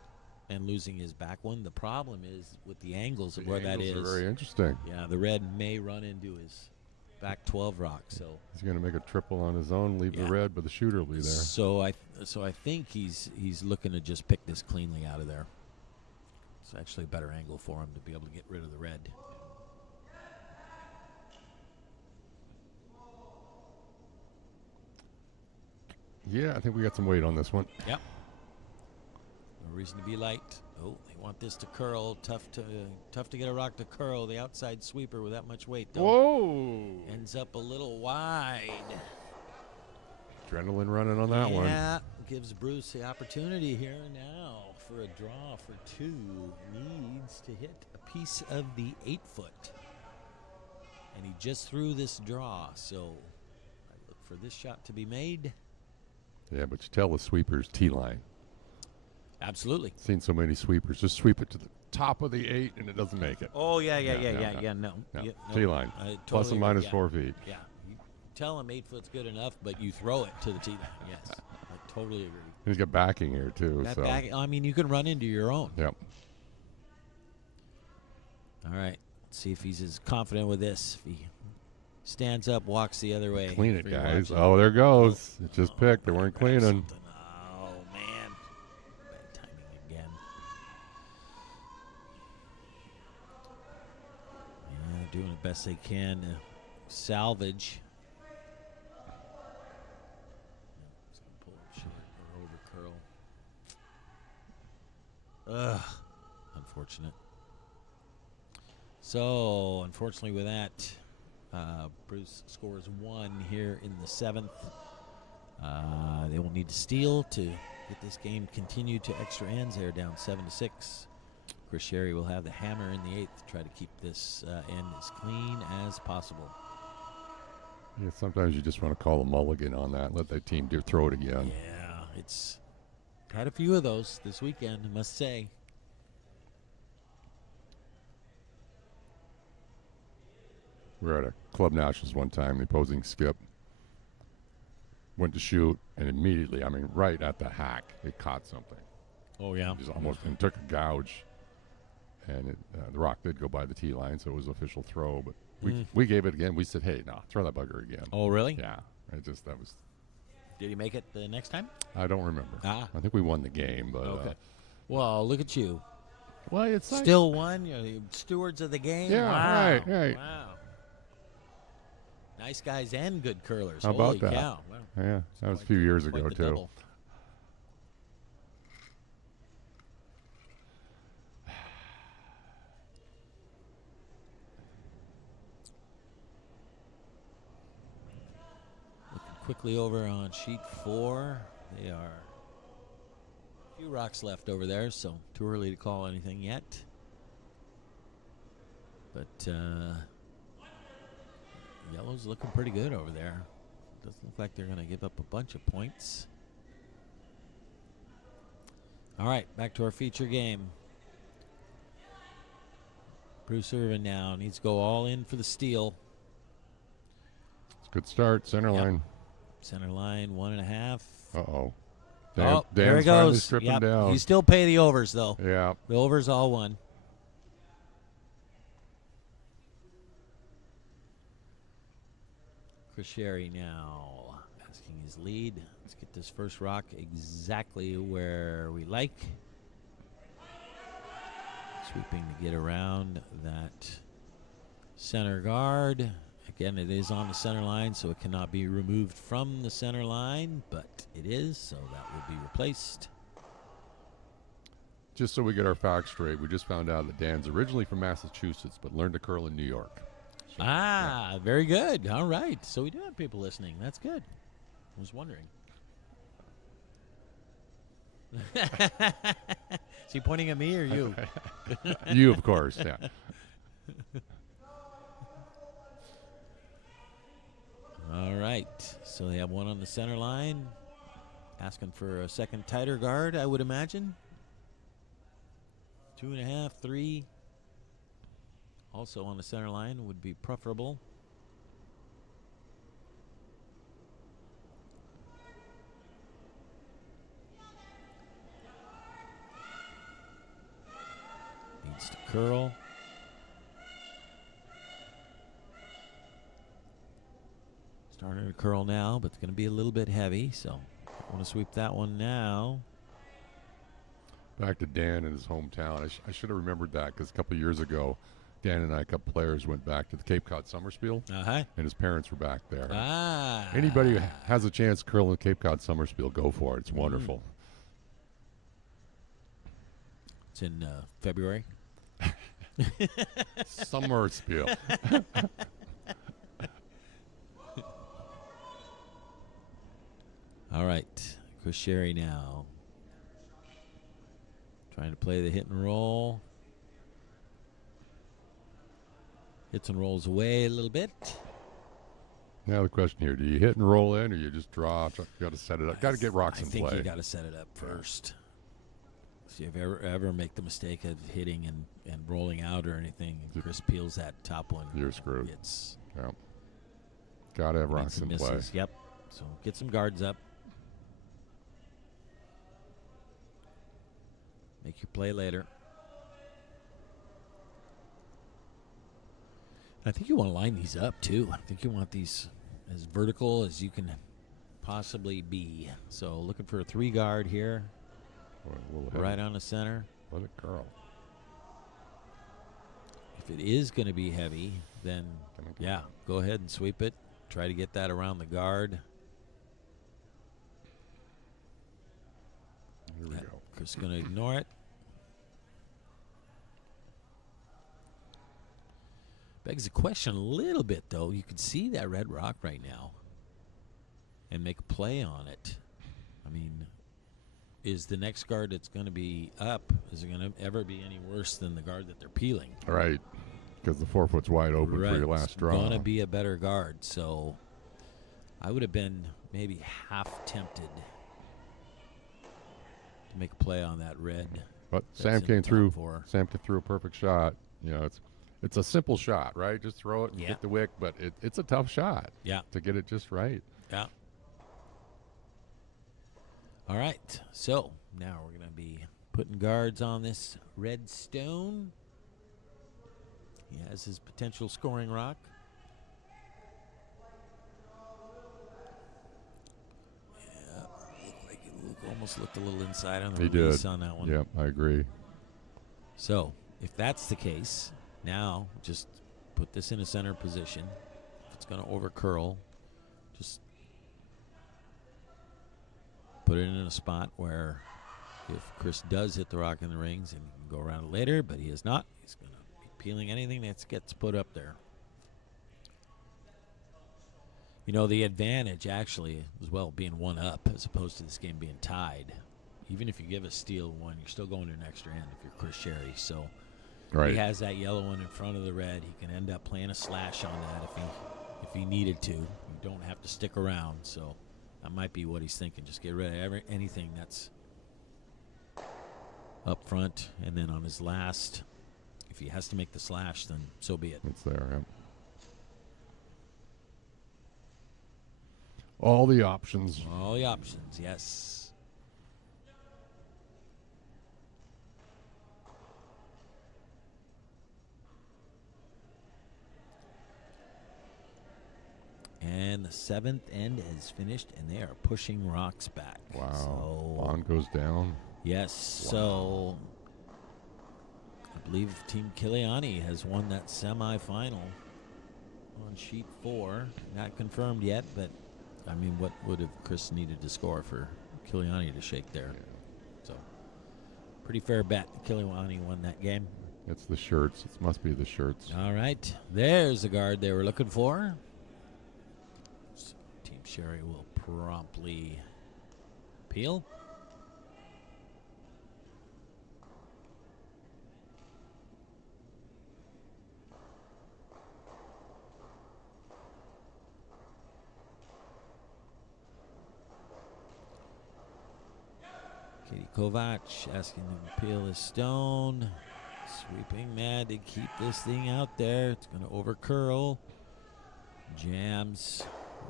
and losing his back one. The problem is with the angles of where that is. Are very interesting. Yeah, the red may run into his back 12 rock. So he's going to make a triple on his own, leave the red, but the shooter will be there. So I think he's looking to just pick this cleanly out of there. It's actually a better angle for him to be able to get rid of the red. Yeah, I think we got some weight on this one. Yep. No reason to be light. Oh, they want this to curl. Tough to get a rock to curl. The outside sweeper with that much weight, though. Whoa! Ends up a little wide. Adrenaline running on that one. Yeah, gives Bruce the opportunity here now for a draw for 2. Needs to hit a piece of the 8-foot. And he just threw this draw, so I look for this shot to be made. Yeah, but you tell the sweeper's T-line. Absolutely. Seen so many sweepers. Just sweep it to the top of the 8 and it doesn't make it. Oh, yeah, No. no. T-line. Plus and minus 4 feet. Yeah. You tell him 8 foot's good enough, but you throw it to the T-line. Yes. I totally agree. He's got backing here, too. That so. I mean, you can run into your own. Yep. All right. Let's see if he's as confident with this. If he stands up, walks the other way. Clean it, Free guys. watch. Oh, there goes. It just Oh, picked. They might weren't grab cleaning. something. Oh, man. Bad timing again. Yeah, doing the best they can to salvage. It's gonna pull up short or over curl. Ugh. Unfortunate. So, unfortunately, with that, Bruce scores 1 here in the 7th. They will need to steal to get this game continued to extra ends. They're down 7-6. Chris Sherry will have the hammer in the 8th to try to keep this end as clean as possible. Yeah, sometimes you just want to call a mulligan on that. Let that team throw it again. Yeah, it's had a few of those this weekend, I must say. We were at a club nationals one time. The opposing skip went to shoot, and immediately, I mean, right at the hack, it caught something. Oh, yeah. Just almost and took a gouge, and the rock did go by the tee line, so it was official throw. But we gave it again. We said, "Hey, no, throw that bugger again." Oh, really? Yeah. That was. Did he make it the next time? I don't remember. Ah. I think we won the game, but Okay. Well, look at you. well, it's Still won. You're the stewards of the game. Yeah, Wow. right. Wow. Nice guys and good curlers. How about Holy that? cow. Wow. Yeah, that was a Quite few the- years quite ago the too. double. Looking quickly over on sheet 4. They are a few rocks left over there, so too early to call anything yet. But yellow's looking pretty good over there. Doesn't look like they're going to give up a bunch of points. All right, back to our feature game. Bruce Irvin now needs to go all in for the steal. It's a good start. Center line. Center line, 1.5. Uh-oh. Oh, there Dan's he finally goes. stripping Yep. down. You still pay the overs, though. Yeah. The overs all won. Chris Sherry now asking his lead. Let's get this first rock exactly where we like. Sweeping to get around that center guard. Again, it is on the center line, so it cannot be removed from the center line, but it is, so that will be replaced. Just so we get our facts straight, we just found out that Dan's originally from Massachusetts, but learned to curl in New York. Ah, very good. All right. So we do have people listening. That's good. I was wondering. Is he pointing at me or you? You, of course, yeah. All right. So they have one on the center line. Asking for a second tighter guard, I would imagine. 2.5, 3. Also on the center line would be preferable. Needs to curl. Starting to curl now, but it's going to be a little bit heavy, so I want to sweep that one now. Back to Dan in his hometown. I should have remembered that because a couple of years ago, Dan and I, a couple players, went back to the Cape Cod Summer Spiel, Uh-huh. and his parents were back there. Ah. Anybody who has a chance to curl in the Cape Cod Summer Spiel, go for it. It's wonderful. It's in February. Summer Spiel. All right. Chris Sherry now. Trying to play the hit and roll. Hits and rolls away a little bit. Now the question here, do you hit and roll in or you just draw? You got to set it up. Got to get rocks in I think play. you got to set it up first. See if you ever make the mistake of hitting and rolling out or anything, and Chris peels that top one. You're screwed. It's Yeah. Got to have rocks in play. misses. Yep. So get some guards up. Make your play later. I think you want to line these up, too. I think you want these as vertical as you can possibly be. So looking for a 3-guard here, A little heavy. right on the center. Let it curl. If it is going to be heavy, then, yeah, go ahead and sweep it. Try to get that around the guard. Here we go. Chris is going to ignore it. Begs the question a little bit, though. You can see that red rock right now and make a play on it. I mean, is the next guard that's going to be up, is it going to ever be any worse than the guard that they're peeling? Right, because the 4-foot's wide open for your last draw. It's going to be a better guard, so I would have been maybe half tempted to make a play on that red. But that's Sam in came the through. top four. Sam came through a perfect shot. You know, it's a simple shot, right? Just throw it and Yeah. hit the wick, but it's a tough shot. Yeah. To get it just right. Yeah. All right. So now we're going to be putting guards on this red stone. He has his potential scoring rock. Yeah. Luke almost looked a little inside on the He release did. on that one. Yep, I agree. So if that's the case, now just put this in a center position. If it's going to over curl, just put it in a spot where if Chris does hit the rock in the rings, and he can go around it later, but he is not. He's going to be peeling anything that gets put up there. You know, the advantage actually as well being one up as opposed to this game being tied. Even if you give a steal one, you're still going to an extra end if you're Chris Sherry. So Right. he has that yellow one in front of the red. He can end up playing a slash on that if he needed to. You don't have to stick around. So that might be what he's thinking. Just get rid of anything that's up front, and then on his last, if he has to make the slash, then so be it. It's there, yep. All the options. All the options, yes. And the 7th end is finished, and they are pushing rocks back. Wow. So, Bond goes down. yes. Wow. So I believe Team Kiliani has won that semifinal on sheet 4. Not confirmed yet, but I mean, what would have Chris needed to score for Kiliani to shake there? So pretty fair bet. Kiliani won that game. It's the shirts. It must be the shirts. All right. There's the guard they were looking for. So Team Sherry will promptly peel. Katie Kovac asking them to peel his stone. Sweeping mad to keep this thing out there. It's going to over curl. Jams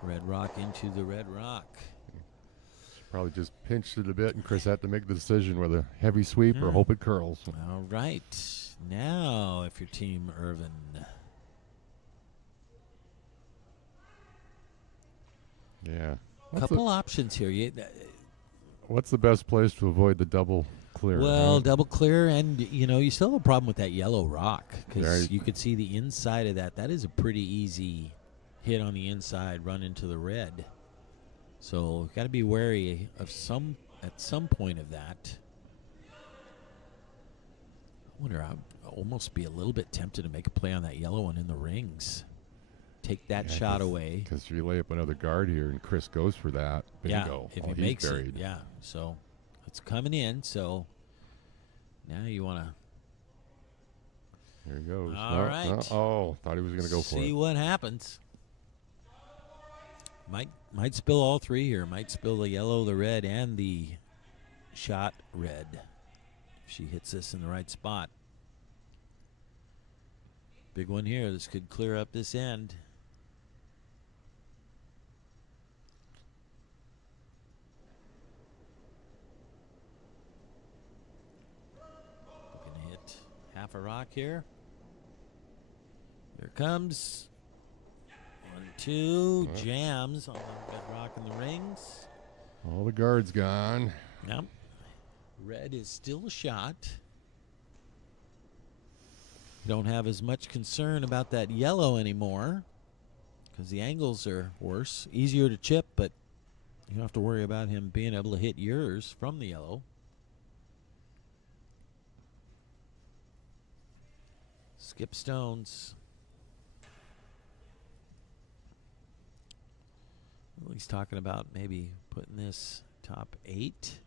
red rock into the red rock. Probably just pinched it a bit, and Chris had to make the decision whether heavy sweep or hope it curls. All right. Now, if you're Team Irvin. Yeah. Couple options here. What's the best place to avoid the double clear? Well, double clear, and you still have a problem with that yellow rock because Right. you could see the inside of that. That is a pretty easy hit on the inside, run into the red. So got to be wary of at some point of that. I wonder. I'd almost be a little bit tempted to make a play on that yellow one in the rings. Take that shot away. Because if you lay up another guard here and Chris goes for that, bingo. Yeah, if Oh, he he's makes buried. it. Yeah, so it's coming in. So now you want to Here he goes. All No, right. no. Oh, thought he was going to go for see it. what happens. Might spill all three here. Might spill the yellow, the red, and the shot red. If she hits this in the right spot. Big one here. This could clear up this end. Looking to hit half a rock here. Here comes 1-2. Jams on the bedrock and the rings. All the guards gone. Yep. Red is still shot. Don't have as much concern about that yellow anymore because the angles are worse. Easier to chip, but you don't have to worry about him being able to hit yours from the yellow. Skip stones. Well, he's talking about maybe putting this top 8.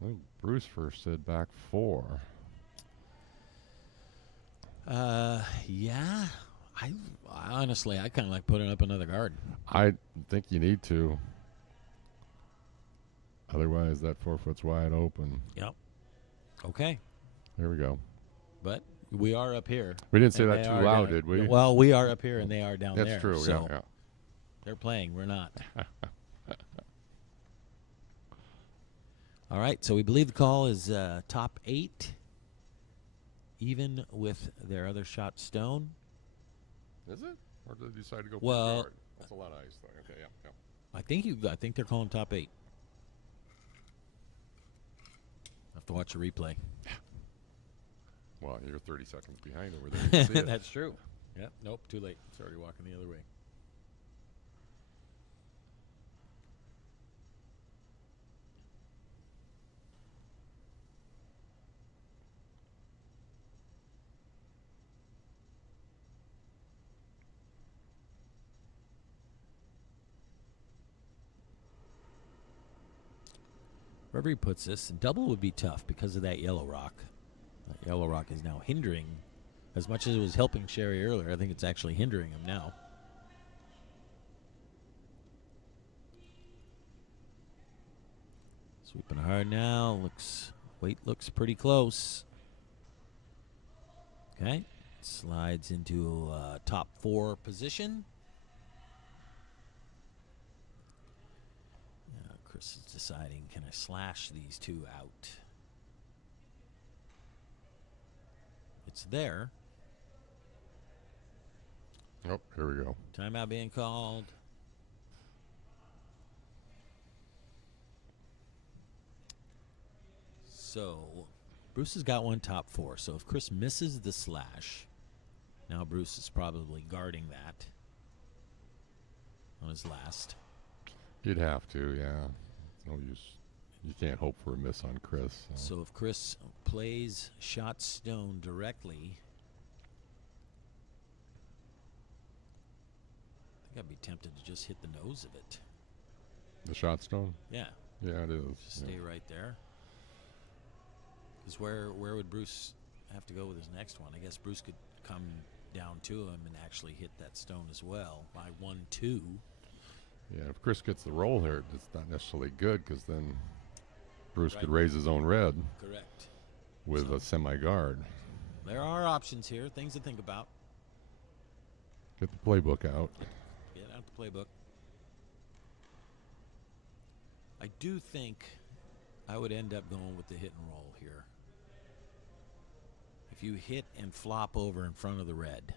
I think Bruce first said back 4. Yeah. I honestly, I kind of like putting up another guard. I think you need to. Otherwise, that 4 foot's wide open. Yep. Okay. There we go. But we are up here. We didn't say and that they too are loud, down- did we? Well, we are up here and they are down there. That's true. So Yeah. they're playing. We're not. All right. So we believe the call is top 8, even with their other shot stone. Is it? Or did they decide to go Well, guard? That's a lot of ice, though. Okay, yeah. I think they're calling top 8. Have to watch a replay. Well, you're 30 seconds behind over there. You can see it. That's true. Yep. Nope. Too late. It's already walking the other way. Wherever he puts this, double would be tough because of that yellow rock. That yellow rock is now hindering. As much as it was helping Sherry earlier, I think it's actually hindering him now. Sweeping hard now. Weight looks pretty close. Okay. Slides into top 4 position. Chris is deciding, can I slash these two out? It's there. Oh, here we go. Timeout being called. So Bruce has got one top 4. So if Chris misses the slash, now Bruce is probably guarding that on his last. You'd have to, yeah. No use. You can't hope for a miss on Chris. So if Chris plays shot stone directly, I think I'd be tempted to just hit the nose of it. The shot stone? Yeah. Yeah, it is. Just stay right there. Because where would Bruce have to go with his next one? I guess Bruce could come down to him and actually hit that stone as well by 1-2. Yeah, if Chris gets the roll here, it's not necessarily good because then Bruce could raise his own red. Correct. With a semi-guard. There are options here, things to think about. Get the playbook out. Get out the playbook. I do think I would end up going with the hit and roll here. If you hit and flop over in front of the red,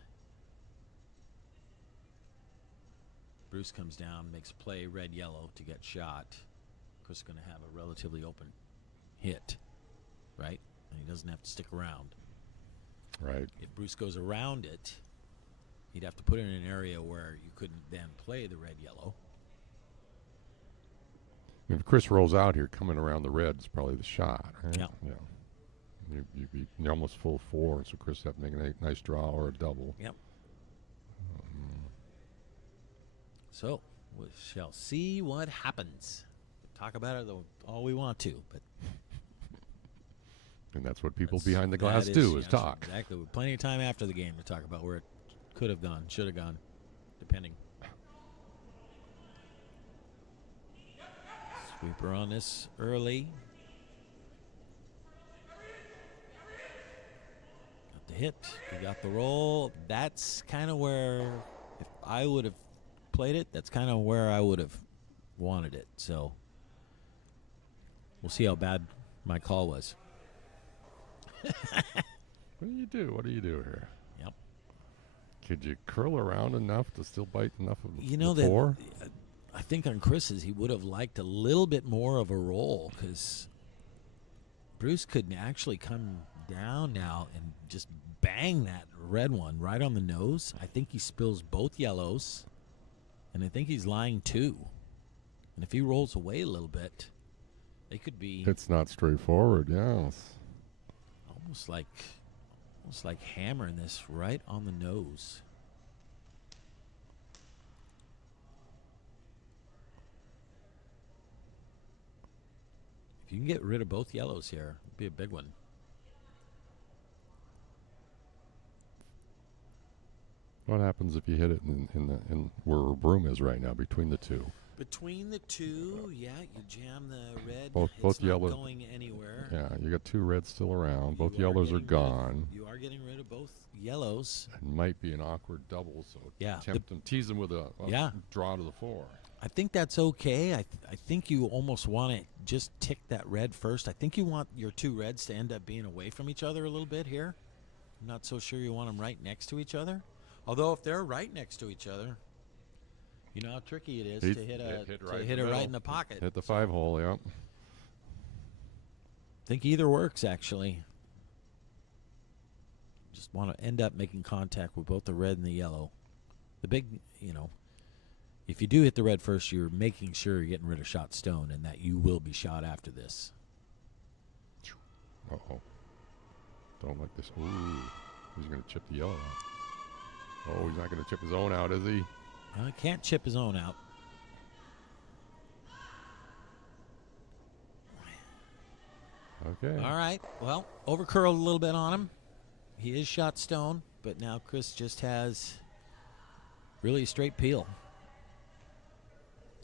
Bruce comes down, makes a play, red, yellow to get shot. Chris is going to have a relatively open hit, right? And he doesn't have to stick around. Right. If Bruce goes around it, he'd have to put it in an area where you couldn't then play the red, yellow. If Chris rolls out here, coming around the red is probably the shot, right? Yeah. You're almost full 4, so Chris have to make a nice draw or a double. Yep. So we shall see what happens. Talk about it all we want to, but and that's what people behind the glass do is talk. Exactly. With plenty of time after the game to talk about where it could have gone, should have gone, depending. Sweeper on this early. Got the hit. We got the roll. That's kind of where, if I would have played it, that's kind of where I would have wanted it. So we'll see how bad my call was. What do you do? What do you do here? Yep. Could you curl around enough to still bite enough of You know the that four? I think on Chris's he would have liked a little bit more of a roll because Bruce could actually come down now and just bang that red one right on the nose. I think he spills both yellows, and I think he's lying 2. And if he rolls away a little bit, they could be It's not straightforward, yes. almost like hammering this right on the nose. If you can get rid of both yellows here, it'd be a big one. What happens if you hit it in where Broom is right now, between the two? Between the two, yeah, you jam the red. Both it's not yellow- going anywhere. Yeah, you got 2 reds still around. Both You yellows are getting rid of- gone. You are getting rid of both yellows. It might be an awkward double, so Yeah, tempt them, tease them with a Yeah. draw to the 4. I think that's okay. I think you almost want to just tick that red first. I think you want your 2 reds to end up being away from each other a little bit here. I'm not so sure you want them right next to each other. Although if they're right next to each other, you know how tricky it is to hit it right in the pocket. Hit the 5 hole, yeah. I think either works, actually. Just want to end up making contact with both the red and the yellow. The big, if you do hit the red first, you're making sure you're getting rid of shot stone and that you will be shot after this. Uh-oh. Don't like this. Ooh. He's going to chip the yellow out. Oh, he's not going to chip his own out, is he? Can't chip his own out. Okay. All right. Well, overcurled a little bit on him. He is shot stone, but now Chris just has really a straight peel.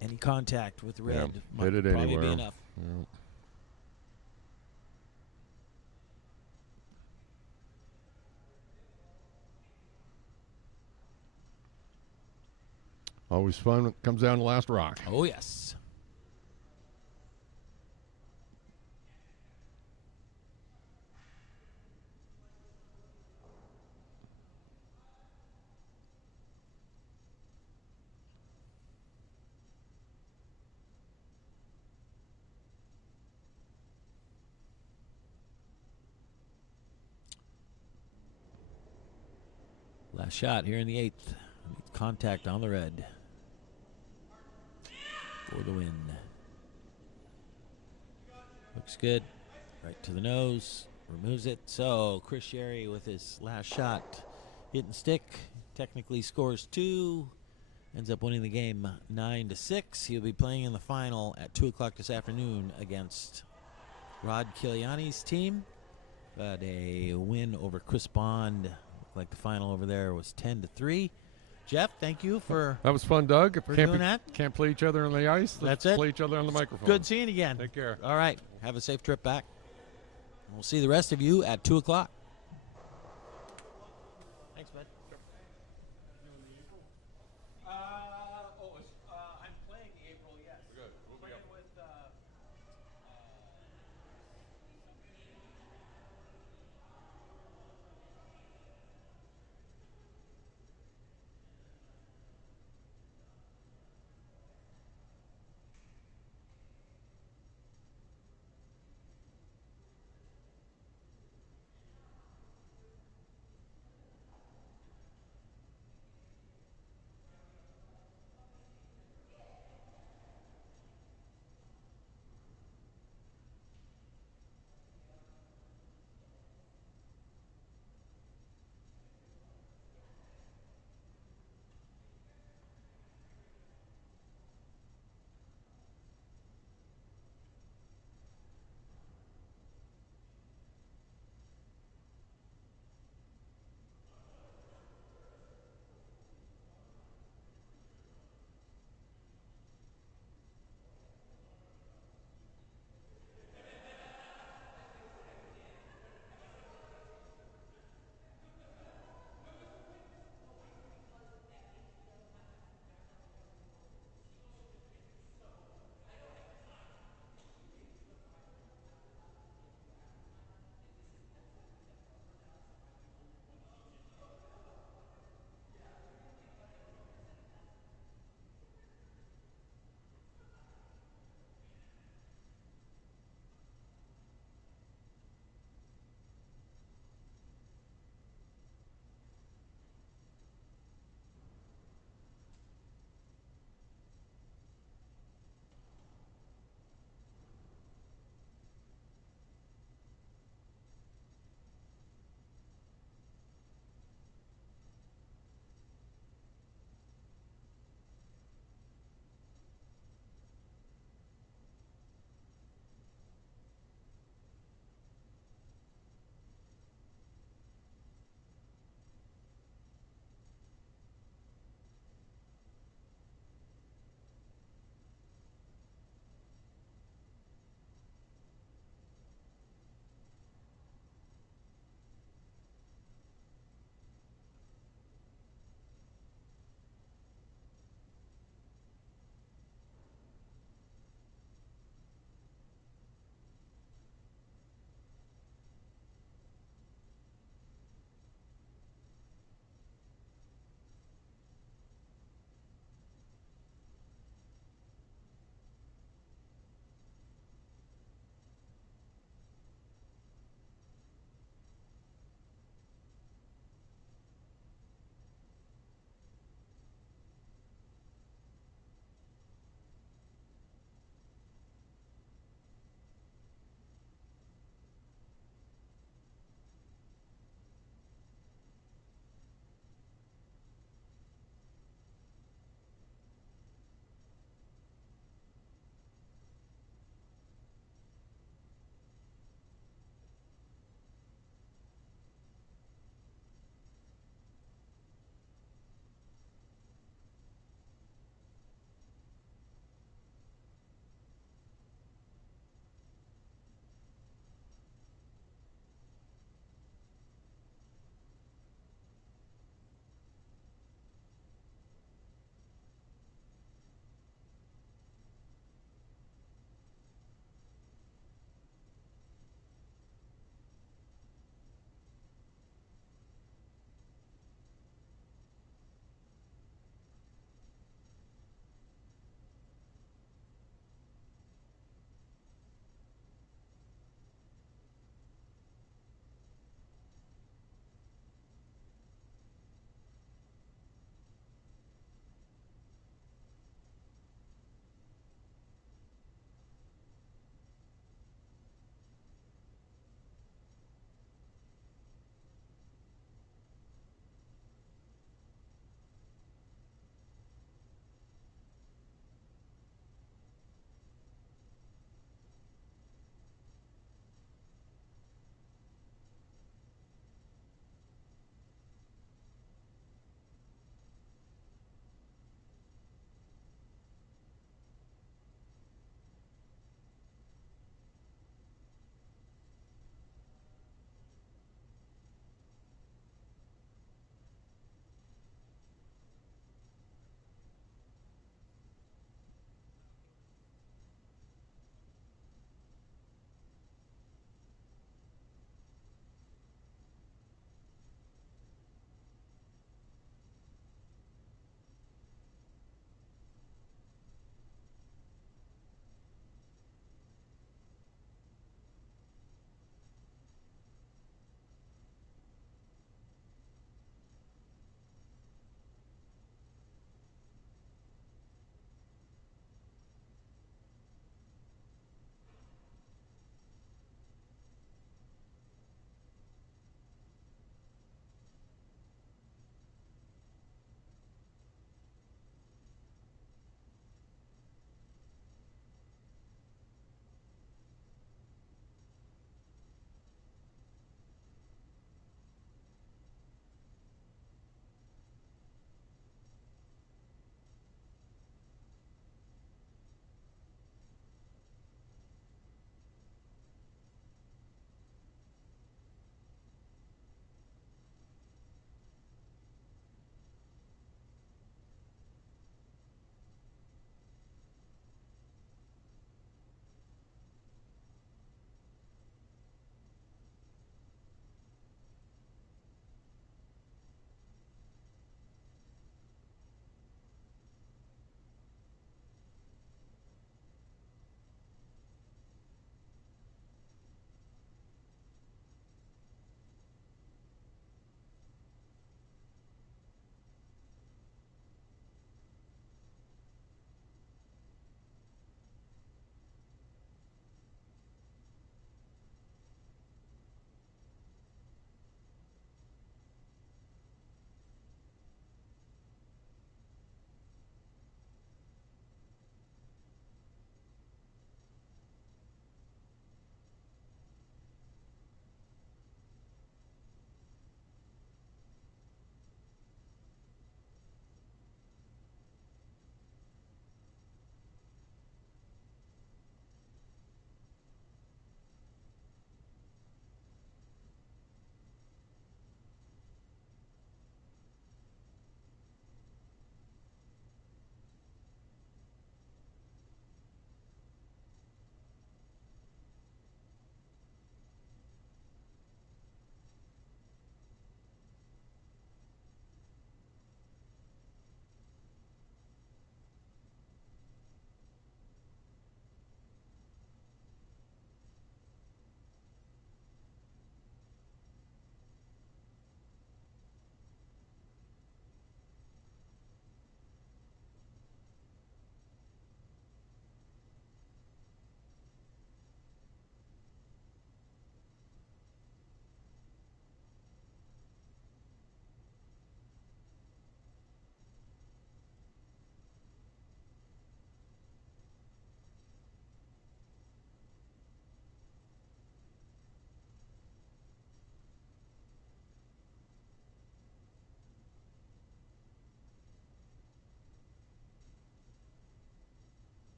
Any contact with the red might hit it probably anywhere. be enough. Yeah. Always fun when it comes down to the last rock. Oh, yes. Last shot here in the 8th. Contact on the red for the win. Looks good. Right to the nose. Removes it. So Chris Sherry with his last shot. Hit and stick. Technically scores 2. Ends up winning the game 9-6. He'll be playing in the final at 2 o'clock this afternoon against Rod Kiliani's team. But a win over Chris Bond. Like the final over there was 10-3. Jeff, thank you for That was fun, Doug. If doing that. Can't play each other on the ice. That's Let's it. play each other on the microphone. Good seeing you again. Take care. All right. Have a safe trip back. We'll see the rest of you at 2 o'clock. Thanks, bud.